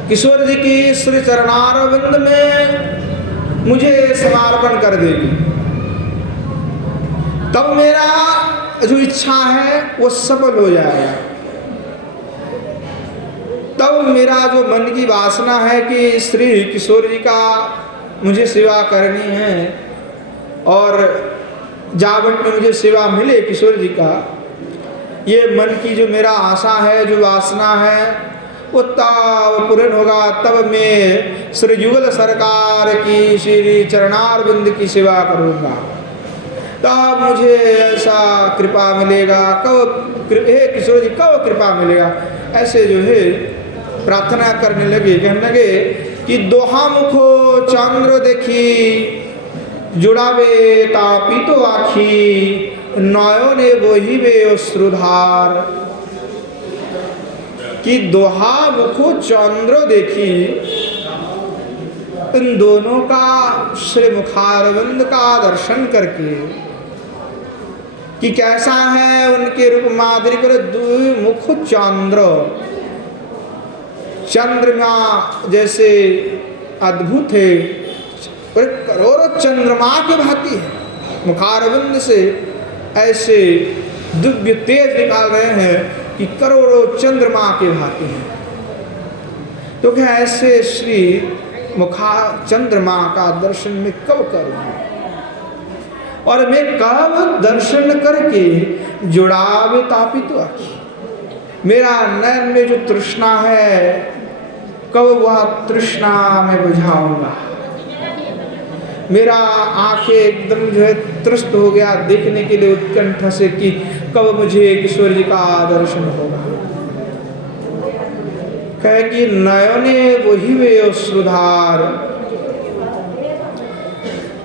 किशोर जी की श्री चरणारविंद में मुझे समर्पण कर देगी, तब मेरा जो इच्छा है वो सफल हो जाएगा। तब मेरा जो मन की वासना है कि श्री किशोर जी का मुझे सेवा करनी है और जावट में मुझे सेवा मिले किशोर जी का, ये मन की जो मेरा आशा है, जो वासना है, वो तब पूर्ण होगा। तब मैं श्री युगल सरकार की श्री चरणारविंद की सेवा करूँगा, तब मुझे ऐसा कृपा मिलेगा। कब हे किशोर जी कब कृपा मिलेगा, ऐसे जो है प्रार्थना करने लगे। कहने लगे कि दोहा मुखो चंद्र देखी, जुड़ावे तापितो आखी, नयने बोहिबे अश्रुधार। कि दोहा मुखो चंद्र देखी, इन दोनों का श्री मुखारविंद का दर्शन करके कि कैसा है उनके रूप माधुरी कर, मुख चंद्र, चंद्रमा जैसे अद्भुत है, और करोड़ों चंद्रमा के भांति है। मुखारविंद से ऐसे दिव्य तेज निकाल रहे हैं कि करोड़ों चंद्रमा के भांति हैं। तो क्या ऐसे श्री मुखा चंद्रमा का दर्शन मैं कब करूंगा, और मैं कब दर्शन करके जुड़ावे तापित आँखि, मेरा नयन में जो तृष्णा है कब वह तृष्णा मैं बुझाऊंगा। मेरा आंखें एकदम जो है त्रस्त हो गया देखने के लिए उत्कंठा से कि कब मुझे किशोर जी का दर्शन होगा। कहे कि नयने वही वे अश्रुधार,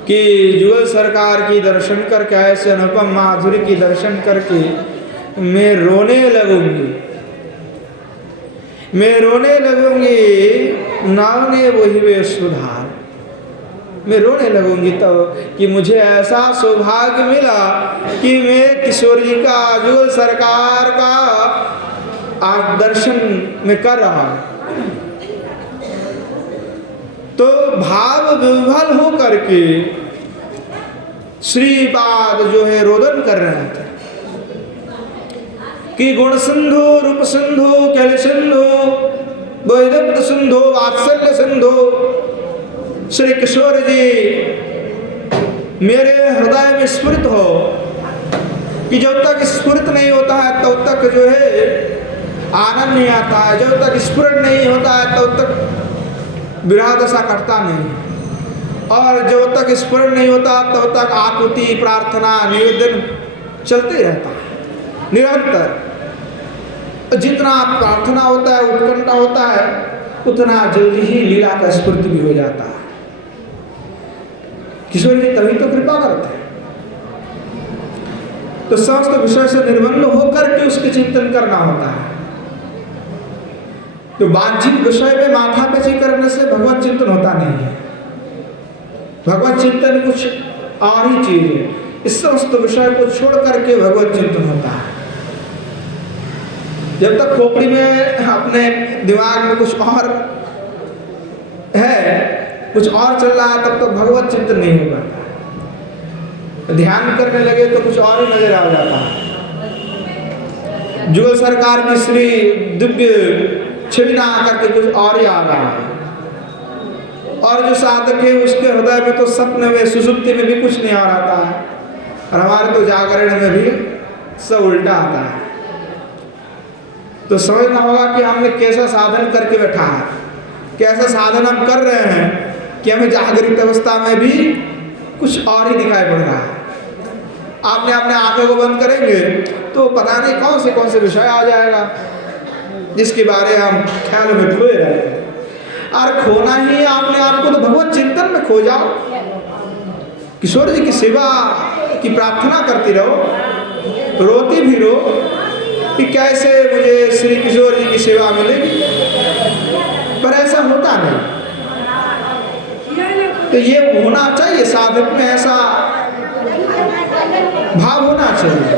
कि जुगल सरकार की दर्शन करके, ऐसे अनुपम माधुरी की दर्शन करके मैं रोने लगूंगी, मैं रोने लगूंगी। नयने वही वे अश्रुधार, मैं रोने लगूंगी तो कि मुझे ऐसा सौभाग्य मिला कि मैं किशोर जी का, जुगल सरकार का आज दर्शन में कर रहा हूं। तो भाव विह्वल हो करके श्रीपाद जो है रोदन कर रहे थे कि गुण सिंधु, रूप सिंधु, कैल सिंधु, वैदग्ध सिंधु, वात्सल्य सिंधु, श्री किशोर जी मेरे हृदय में स्फुरित हो, कि जब तक स्फुरित नहीं होता है तब तक जो है आनंद नहीं आता है, जब तक स्फुरण नहीं होता है तब तक विरह दशा कटता नहीं, और जब तक स्फुरण नहीं होता तब तक आकुति, प्रार्थना, निवेदन चलते रहता है निरंतर। जितना प्रार्थना होता है, उत्कंठा होता है, उतना जल्दी ही लीला का स्फूर्ति भी हो जाता है। किशोर जी तभी तो कृपा करते हैं। तो समस्त विषय से निर्बंध होकर के उसके चिंतन करना होता है। तो वांछित विषय में माथा पेची करने से भगवत चिंतन होता नहीं है। भगवत चिंतन कुछ और ही चीज है। इस समस्त विषय को छोड़ करके भगवत चिंतन होता है। जब तक खोपड़ी में अपने दिमाग में कुछ और है, कुछ और चल रहा है, तब तक भगवत चिंतन नहीं होगा। ध्यान करने लगे तो कुछ और ही नजर आ जाता है। जुगल सरकार की श्री दिव्य छवि ना आकर के कुछ और ही आ रहा है, और जो साधक है उसके हृदय में तो सपने में, सुसुप्ति में भी कुछ नहीं आ रहा है, और हमारे तो जागरण में भी सब उल्टा आता है। तो समझना होगा कि हमने कैसा साधन करके बैठा है, कैसा साधन हम कर रहे हैं कि हमें जागृत अवस्था में भी कुछ और ही दिखाई पड़ रहा है। आपने अपने आंखों को बंद करेंगे तो पता नहीं कौन से विषय आ जाएगा जिसके बारे हम ख्याल में खोए रहते हैं। और खोना ही आपने आपको तो भगवत चिंतन में खो जाओ। किशोर जी की सेवा की प्रार्थना करती रहो, रोती भी रहो कि कैसे मुझे श्री किशोर जी की सेवा मिलेगी, पर ऐसा होता नहीं। तो ये होना चाहिए, साधक में ऐसा भाव होना चाहिए।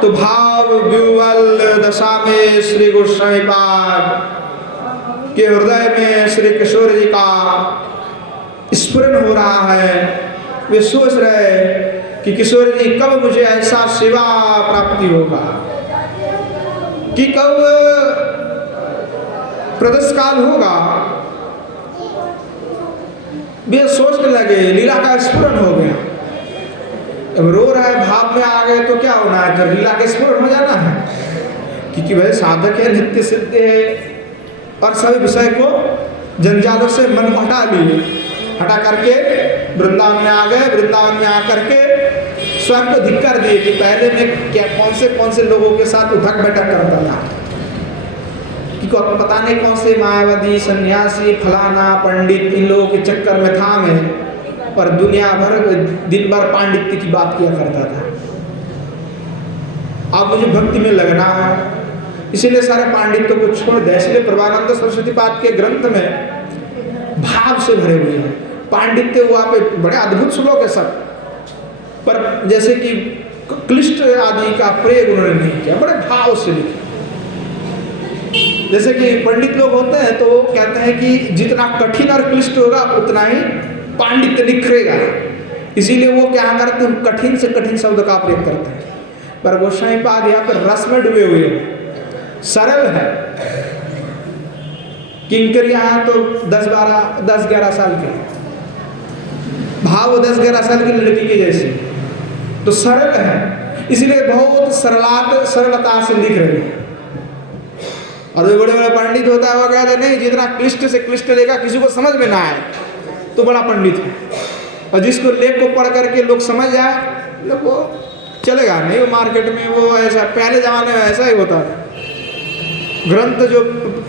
तो भाव विह्वल दशा में श्री गोस्वामी पाद के हृदय में श्री किशोर जी का स्फुरन हो रहा है। वे सोच रहे कि किशोर जी कब मुझे ऐसा सेवा प्राप्ति होगा, कि कब प्रदोष काल होगा। वे सोचने लगे, लीला का स्फुरन हो गया। अब रो रहा है, भाव में आ गए तो क्या होना है, तो लीला का स्फुरन हो जाना है। क्योंकि वह साधक है, नित्य सिद्ध है, और सभी विषय को जंजालों से मन को हटा लिए, हटा करके वृंदावन में आ गए। वृंदावन में आकर के स्वयं को धिक्कार दिए कि पहले मैं क्या कौन से लोगों के साथ उठक बैठक करता था, कि पता नहीं कौन से मायावादी, सन्यासी, फलाना, पंडित, इन लोगों के चक्कर में था मैं, पर दुनिया भर दिन भर पांडित्य की बात किया करता था। अब मुझे भक्ति में लगना है, इसीलिए सारे पांडित्यों को छोड़ दे। इसलिए प्रभानंद सरस्वती पाद के ग्रंथ में भाव से भरे हुए हैं। पांडित्य वहाँ पे बड़े अद्भुत श्लोक है सब, पर जैसे कि क्लिष्ट आदि का प्रयोग उन्होंने नहीं किया, बड़े भाव से लिखे। जैसे कि पंडित लोग होते हैं तो वो कहते हैं कि जितना कठिन और क्लिष्ट होगा उतना ही पांडित्य निखरेगा, इसीलिए वो क्या करते हैं, कठिन से कठिन शब्द का प्रयोग करते हैं। पर गोस्वामी पाद यहाँ पर रस में डूबे हुए हैं, सरल है। किंकरियां तो 10-11 साल के, भाव 10-11 साल की लड़की के जैसे, तो सरल है, इसलिए बहुत सरलता से लिख रहे हैं। और जो बड़े बड़े पंडित होता है वो कहते हैं नहीं, जितना क्लिष्ट से क्लिष्ट लेगा किसी को समझ में ना आए तो बड़ा पंडित है, और जिसको लेख को पढ़ करके लोग समझ जाए लोग वो चलेगा नहीं। वो मार्केट में वो ऐसा, पहले जमाने में ऐसा ही होता था, ग्रंथ जो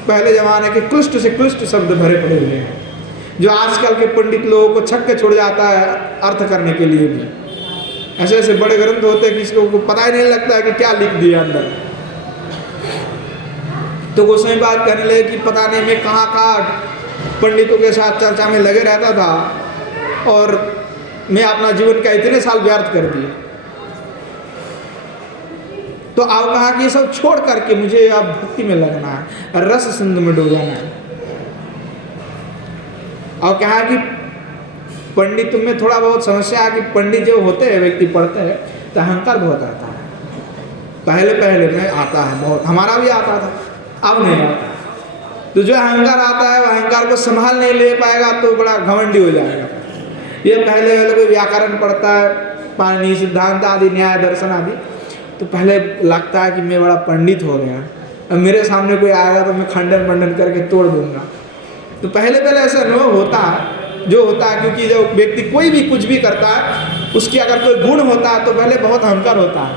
पहले जमाने के क्लिष्ट से क्लिष्ट शब्द भरे पड़े हुए हैं, जो आजकल के पंडित लोगों को छक्के छोड़ जाता है अर्थ करने के लिए भी। ऐसे ऐसे बड़े ग्रंथ होते हैं कि किसी को पता ही नहीं लगता है कि क्या लिख दिया अंदर। तो गोस्वामी बात कहने लगे कि पता नहीं मैं कहाँ पंडितों के साथ चर्चा में लगे रहता था और मैं अपना जीवन का इतने साल व्यर्थ कर दिए। तो आप कहा कि ये सब छोड़ करके मुझे अब भक्ति में लगना है, रस सिंधु में डूबना है। और कहा कि पंडित में थोड़ा बहुत समस्या है कि पंडित जो होते हैं, व्यक्ति पढ़ते हैं तो अहंकार बहुत आता है। पहले में आता है बहुत, हमारा भी आता था, अब नहीं आता। तो जो अहंकार आता है वो अहंकार को संभाल नहीं ले पाएगा तो बड़ा घमंडी हो जाएगा। ये पहले कोई व्याकरण पढ़ता है, पाणिनि सिद्धांत आदि, न्याय दर्शन आदि, तो पहले लगता है कि मैं बड़ा पंडित हो गया, अब मेरे सामने कोई आएगा तो मैं खंडन मंडन करके तोड़ दूंगा। तो पहले ऐसा अनुभव होता है, जो होता है, क्योंकि जब व्यक्ति कोई भी कुछ भी करता है उसकी अगर कोई गुण होता है तो पहले बहुत अहंकार होता है,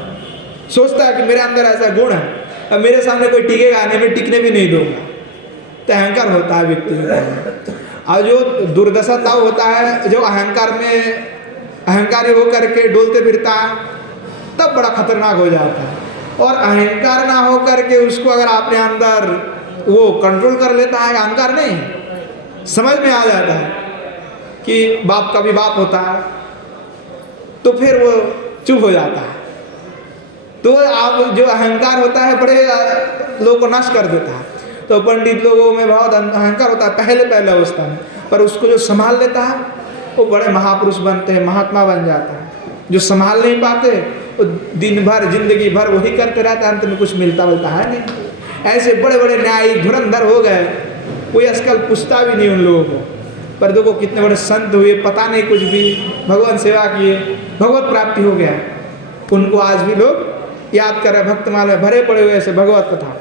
सोचता है कि मेरे अंदर ऐसा गुण है, अब मेरे सामने कोई टिकेगा नहीं, मैं टिकने भी नहीं दूंगा, तो अहंकार होता है व्यक्ति में। और जो दुर्दशा तब होता है जो अहंकारी होकर के डोलते फिरता है, तब बड़ा खतरनाक हो जाता है। और अहंकार ना हो करके उसको अगर आपने अंदर वो कंट्रोल कर लेता है, अहंकार नहीं, समझ में आ जाता है कि बाप का भी बाप होता है, तो फिर वो चुप हो जाता है। तो आप जो अहंकार होता है बड़े लोगों को नष्ट कर देता है। तो पंडित लोगों में बहुत अहंकार होता है पहले अवस्था में, पर उसको जो संभाल लेता है वो बड़े महापुरुष बनते हैं, महात्मा बन जाता है। जो संभाल नहीं पाते वो दिन भर जिंदगी भर वही करते रहते हैं, अंत में कुछ मिलता है नहीं। ऐसे बड़े बड़े न्यायिक धुरंधर हो गए, कोई आजकल पूछता भी नहीं उन लोगों को। पर देखो कितने बड़े संत हुए, पता नहीं कुछ भी, भगवान सेवा किए, भगवत प्राप्ति हो गया, उनको आज भी लोग याद कर रहे, भक्तमाल में भरे पड़े हुए ऐसे भगवत कथा।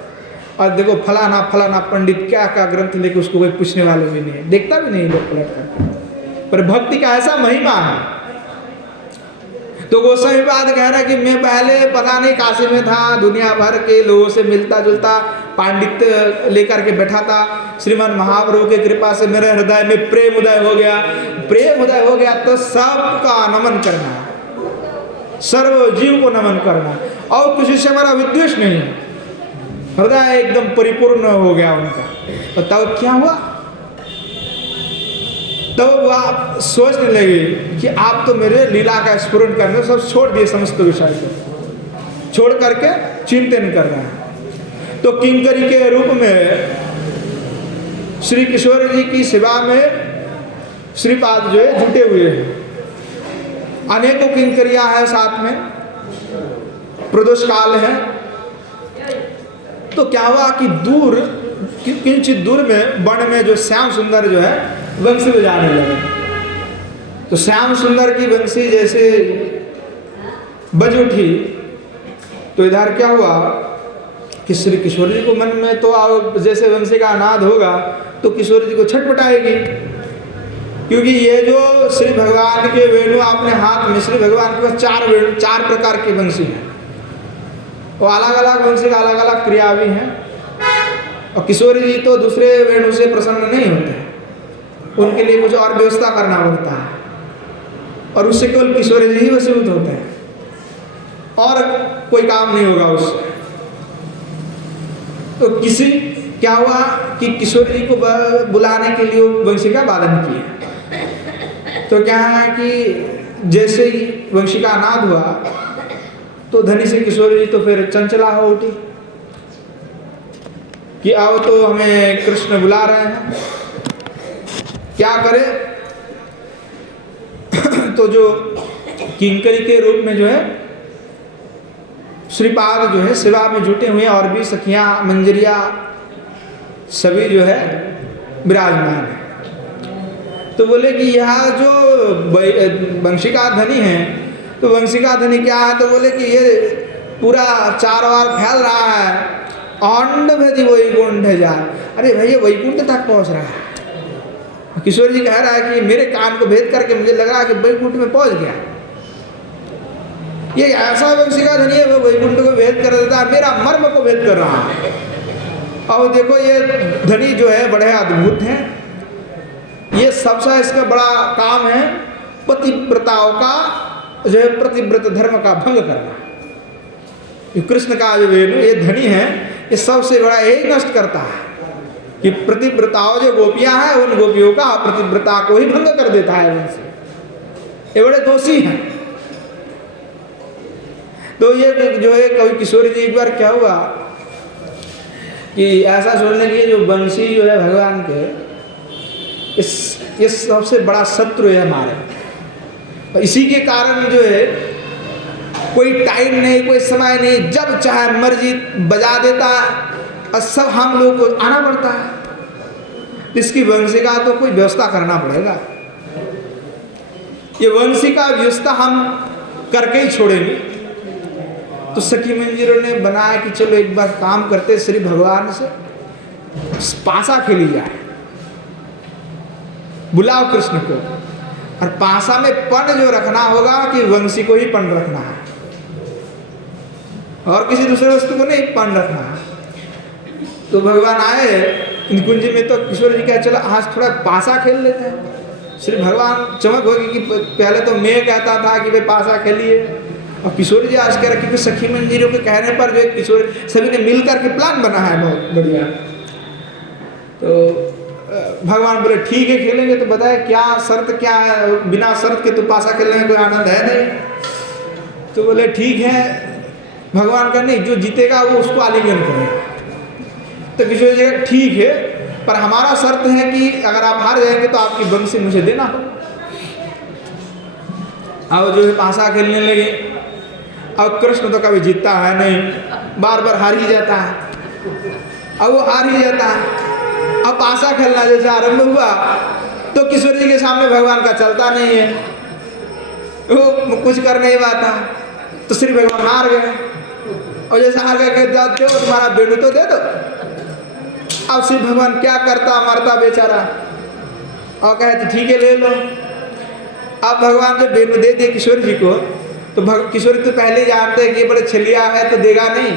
और देखो फलाना पंडित क्या ग्रंथ लेके, उसको कोई पूछने वाले भी नहीं है, देखता भी नहीं लोग पलट कर। पर भक्ति का ऐसा महिमा है। तो गोस्वामी पाद कह रहा है कि मैं पहले पता नहीं काशी में था, दुनिया भर के लोगों से मिलता जुलता, पांडित्य लेकर के बैठा था। श्रीमान महाप्रभु की कृपा से मेरे हृदय में प्रेम उदय हो गया। तो सबका नमन करना, सर्व जीव को नमन करना, और किसी से हमारा विद्वेष नहीं है, हृदय एकदम परिपूर्ण हो गया उनका। और तब क्या हुआ, तो वह सोचने लगे कि आप तो मेरे लीला का स्फुरन करने सब छोड़ दिए, समस्त विषय को छोड़ करके चिंतन कर रहे हैं। तो किंकरी के रूप में श्री किशोर जी की सेवा में श्रीपाद जो है जुटे हुए हैं। अनेकों किंकरियां हैं, साथ में प्रदोष काल है। तो क्या हुआ कि किंचित दूर में वन में जो श्याम सुंदर जो है बंसी बजाने लगे। तो श्याम सुंदर की बंसी जैसे बज उठी तो इधर क्या हुआ कि श्री किशोर जी को मन में तो जैसे बंसी का नाद होगा तो किशोर जी को छटपटाएगी, क्योंकि ये जो श्री भगवान के वेणु अपने हाथ में, श्री भगवान के पास 4 वेणु, 4 प्रकार की बंसी है, वो अलग अलग बंसी का अलग अलग क्रिया भी है। और किशोर जी तो दूसरे वेणु से प्रसन्न नहीं होते, उनके लिए कुछ और व्यवस्था करना पड़ता है, और उससे केवल किशोर जी ही वशीभूत होते हैं, और कोई काम नहीं होगा उससे। तो क्या हुआ कि किशोर जी को बुलाने के लिए वंशी का वादन किया। तो क्या है कि जैसे ही वंशी का नाद हुआ तो धनी से किशोर जी तो फिर चंचला हो उठी। कि अब तो हमें कृष्ण बुला रहे हैं, क्या करें। तो जो किंकरी के रूप में जो है श्रीपाद जो है सेवा में जुटे हुए, और भी सखियां मंजरिया सभी जो है विराजमान है। तो बोले कि यह जो वंशिका धनी है, तो वंशिका धनी क्या है, तो बोले कि ये पूरा चार बार फैल रहा है, अंड भेदी वैकुंठ जाए। अरे भैया वैकुंठ तक पहुंच रहा है। किशोर जी कह रहा है कि मेरे कान को भेद करके मुझे लग रहा है कि वैकुंठ में पहुंच गया। ये ऐसा वंशिका धनी है, वो वैकुंठ को भेद कर देता है, मेरा मर्म को भेद कर रहा है। और देखो ये धनी जो है बड़े अद्भुत हैं। ये सबसे इसका बड़ा काम है पतिव्रताओं का जो है प्रतिव्रत धर्म का भंग करना। ये कृष्ण का जो ये धनी है, ये सबसे बड़ा यही नष्ट करता है कि प्रतिव्रताओं जो गोपियां हैं उन गोपियों का प्रतिव्रता को ही भंग कर देता है उनसे। ये बड़े दोषी हैं। तो ये जो है कवि किशोर जी एक बार क्या हुआ कि ऐसा सुनने की जो बंसी जो है भगवान के इस सबसे बड़ा शत्रु है हमारे, और इसी के कारण जो है कोई टाइम नहीं, कोई समय नहीं, जब चाहे मर्जी बजा देता है और सब हम लोग को आना पड़ता है। इसकी वंशी का तो कोई व्यवस्था करना पड़ेगा। ये वंशी का व्यवस्था हम करके ही छोड़ेंगे। तो सखी मंजिरों ने बनाया कि चलो एक बार काम करते, श्री भगवान से पासा खेली जाए, बुलाओ कृष्ण को, और पासा में पन जो रखना होगा कि वंशी को ही पन रखना है, और किसी दूसरे वस्तु को नहीं पन रखना है। तो भगवान आए कुंज में, तो किशोर जी कहा चलो आज थोड़ा पासा खेल लेते हैं। श्री भगवान चमक होगी कि पहले तो मैं कहता था कि भाई पासा खेलिए, और किशोर जी आज कह रहे कि सखी मंजिरों के कहने पर जो किशोर सभी ने मिल करके प्लान बना है बहुत बढ़िया। तो भगवान बोले ठीक है खेलेंगे। तो बताए क्या शर्त क्या है, बिना शर्त के तो पासा खेलने में कोई आनंद है नहीं। तो बोले ठीक है। भगवान का नहीं, जो जीतेगा वो उसको आलिंगन करेगा। तो किशोर जी ठीक है, पर हमारा शर्त है कि अगर आप हार जाएंगे तो आपकी बंसी मुझे देना हो। अब जो है पासा खेलने लगे। अब कृष्ण तो कभी जीतता है नहीं, बार बार हार ही जाता है। अब वो हार ही जाता है। अब पासा खेलना जैसे आरंभ हुआ तो किशोर जी के सामने भगवान का चलता नहीं है, वो कुछ कर नहीं पाता। तो श्री भगवान हार गए, और जैसे हार गए कहते जाते हो तुम्हारा बेड़ू तो दे दो। अब श्री भगवान क्या करता, मरता बेचारा, और कहते ठीक है ले लो। अब भगवान जब बेड़ू दे दिए किशोर जी को, तो किशोर जी तो पहले जानते हैं कि बड़े छलिया है तो देगा नहीं,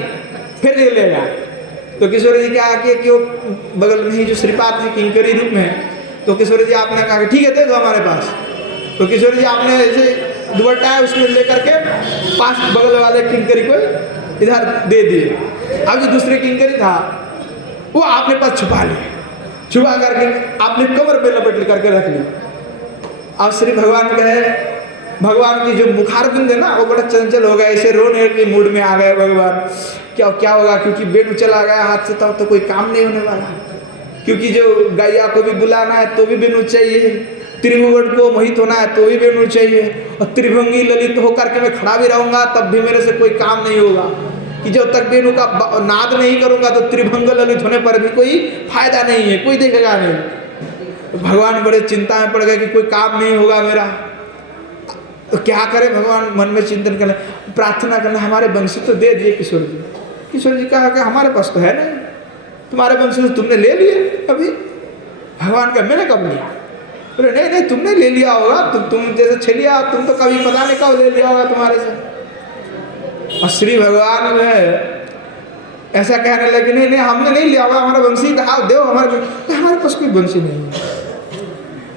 फिर ले लेगा। तो किशोर जी क्या किया कि वो बगल में ही जो श्रीपाद जी किंकरी रूप में, तो किशोर जी आपने कहा कि ठीक है दे दो हमारे पास। तो किशोर जी आपने ऐसे दुपट्टा है उसमें लेकर के पास बगल वाले किंकरी को इधर दे दिए। अब जो दूसरे किंकरी था वो आपने पास छुपा लिया, छुपा करके आपने कमर पे लपेट करके रख ली। अब श्री भगवान कहे, भगवान की जो मुखारबिंद है ना वो बड़ा चंचल हो गया, ऐसे रोने के मूड में आ गए भगवान। क्या होगा, क्योंकि बेड़ू चला गया हाथ से, तब तो कोई काम नहीं होने वाला। क्योंकि जो गैया को भी बुलाना है तो भी बेनू चाहिए, त्रिभुवन को मोहित होना है तो भी बेनू चाहिए, और त्रिभंगी ललित होकर के मैं खड़ा भी रहूंगा तब भी मेरे से कोई काम नहीं होगा। कि जब तक बेनू का नाद नहीं करूंगा तो त्रिभंग ललित होने पर भी कोई फायदा नहीं है, कोई देखेगा नहीं। तो भगवान बड़े चिंता में पड़ गए कि कोई काम नहीं होगा मेरा। तो क्या करे भगवान, मन में चिंतन करना, प्रार्थना करना, हमारे वंश तो दे दिए किशोर जी। किशोर जी कहा कि हमारे पास तो है नहीं, तुम्हारे वंश तो तुमने ले लिए अभी। भगवान का मैंने कब लिया? बोले नहीं नहीं तुमने ले लिया होगा, तुम जैसे छलिया, तुम तो कभी पता नहीं कब ले लिया होगा तुम्हारे से। और श्री भगवान में ऐसा कहने लगे नहीं नहीं हमने नहीं लिया होगा, हमारा वंशी था, दो हमारे पास कोई वंशी नहीं है।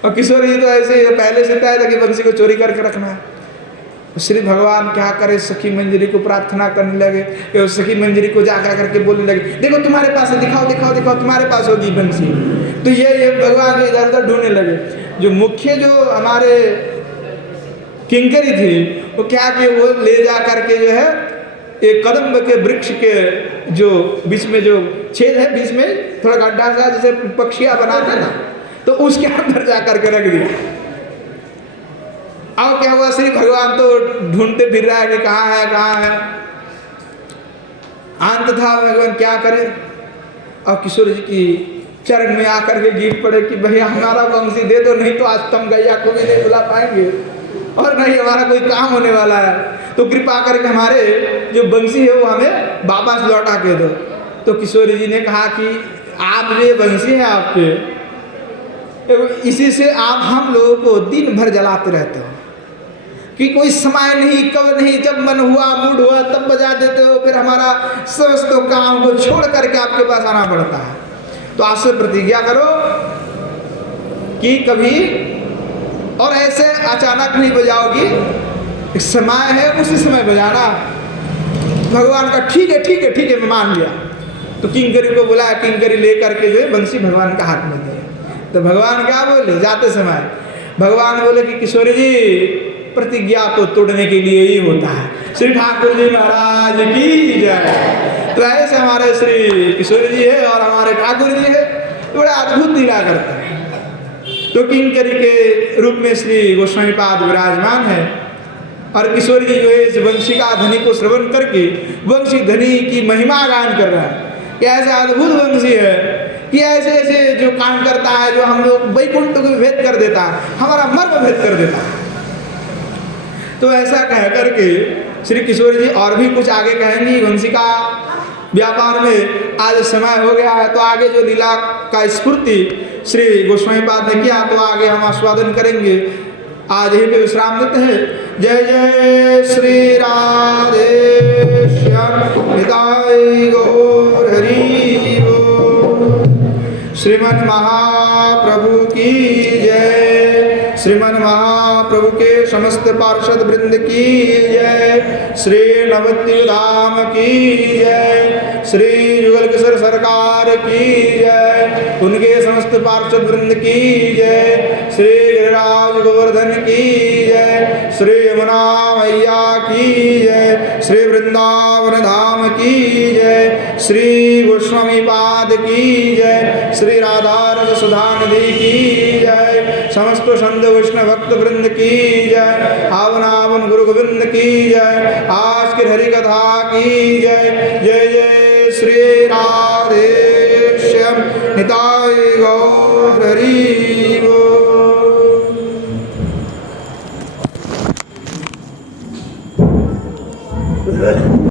और किशोर जी तो ऐसे पहले से तय था कि वंशी को चोरी करके रखना है। श्री भगवान क्या करे, सखी मंजरी को प्रार्थना करने लगे, सखी मंजरी को जाकर करके बोलने लगे देखो तुम्हारे पास है, दिखाओ दिखाओ दिखाओ तुम्हारे पास होगी बंसी। तो ये भगवान जो इधर उधर ढूंढने लगे। जो मुख्य जो हमारे किंकरी थी वो क्या कि वो ले जा करके जो है एक कदम्ब के वृक्ष के जो बीच में जो छेद है, बीच में थोड़ा गड्ढा सा जैसे पक्षियां बनाते हैं ना, तो उसके अंदर जाकर के रख दिया। अब क्या हुआ, श्री भगवान तो ढूंढते फिर रहा है कि कहाँ है। अंत था भगवान क्या करे, और किशोर जी की चरण में आकर के गिर पड़े कि भैया हमारा बंसी दे दो, नहीं तो आज तुम गैया को भी नहीं बुला पाएंगे और नहीं हमारा कोई काम होने वाला है, तो कृपा करके हमारे जो बंसी है वो हमें वापस लौटा के दो। तो किशोर जी ने कहा कि आप ये बंसी है आपके, इसी से आप हम लोगों को दिन भर जलाते रहते हो कि कोई समय नहीं, कब नहीं, जब मन हुआ मूड हुआ तब बजा देते हो, फिर हमारा समस्त काम को छोड़ करके आपके पास आना पड़ता है। तो आज से प्रतिज्ञा करो कि कभी और ऐसे अचानक नहीं बजाओगी, एक समय है उसी समय बजाना। भगवान का ठीक है मैं मान लिया। तो किंकरी को बुलाया, किंकरी लेकर के जो है बंसी भगवान का हाथ में दिया। तो भगवान क्या बोले जाते समय, भगवान बोले कि किशोरी जी प्रतिज्ञा तो तोड़ने के लिए ही होता है। श्री ठाकुर जी महाराज की जय। तो ऐसे हमारे श्री किशोरी जी है और हमारे ठाकुर जी है, बड़ा अद्भुत लीला करते हैं। तो किंकरी के रूप में श्री गोस्वामी पाद विराजमान है और किशोरी जी जो है इस वंशिका ध्वनि को श्रवण करके वंशी ध्वनि की महिमा गान कर रहा है कि ऐसा अद्भुत वंशी है कि ऐसे ऐसे जो काम करता है, जो हम लोग वैकुंठ को भेद कर देता है, हमारा मर्म भेद कर देता है। तो ऐसा कह करके श्री किशोरी जी और भी कुछ आगे कहेंगी वंशिका व्यापार में। आज समय हो गया है तो आगे जो लीला का स्फूर्ति श्री गोस्वामी पाद ने किया तो आगे हम आस्वादन करेंगे। आज ही पे विश्राम देते हैं। जय जय श्री राधे श्याम निताई गौर हरि बोल। श्रीमन महाप्रभु की जय। श्रीमन महाप्रभु के समस्त पार्षद वृंद की जय। श्री नवद्वीप धाम की जय। श्री युगल किशोर सरकार की जय। उनके समस्त पार्षद वृंद की जय। श्री गिरिराज गोवर्धन की जय। श्री यमुना मैया की जय। श्री वृंदावन धाम की जय। श्री गोस्वामी पाद की जय। श्री राधा रस सुधा नदी की जय। समस्त संत वैष्णव भक्त वृंद की जय। आवन आवन गुरु गोविंद की जय। आज की हरि कथा की जय। जय जय श्री राधे श्याम निताई गौर।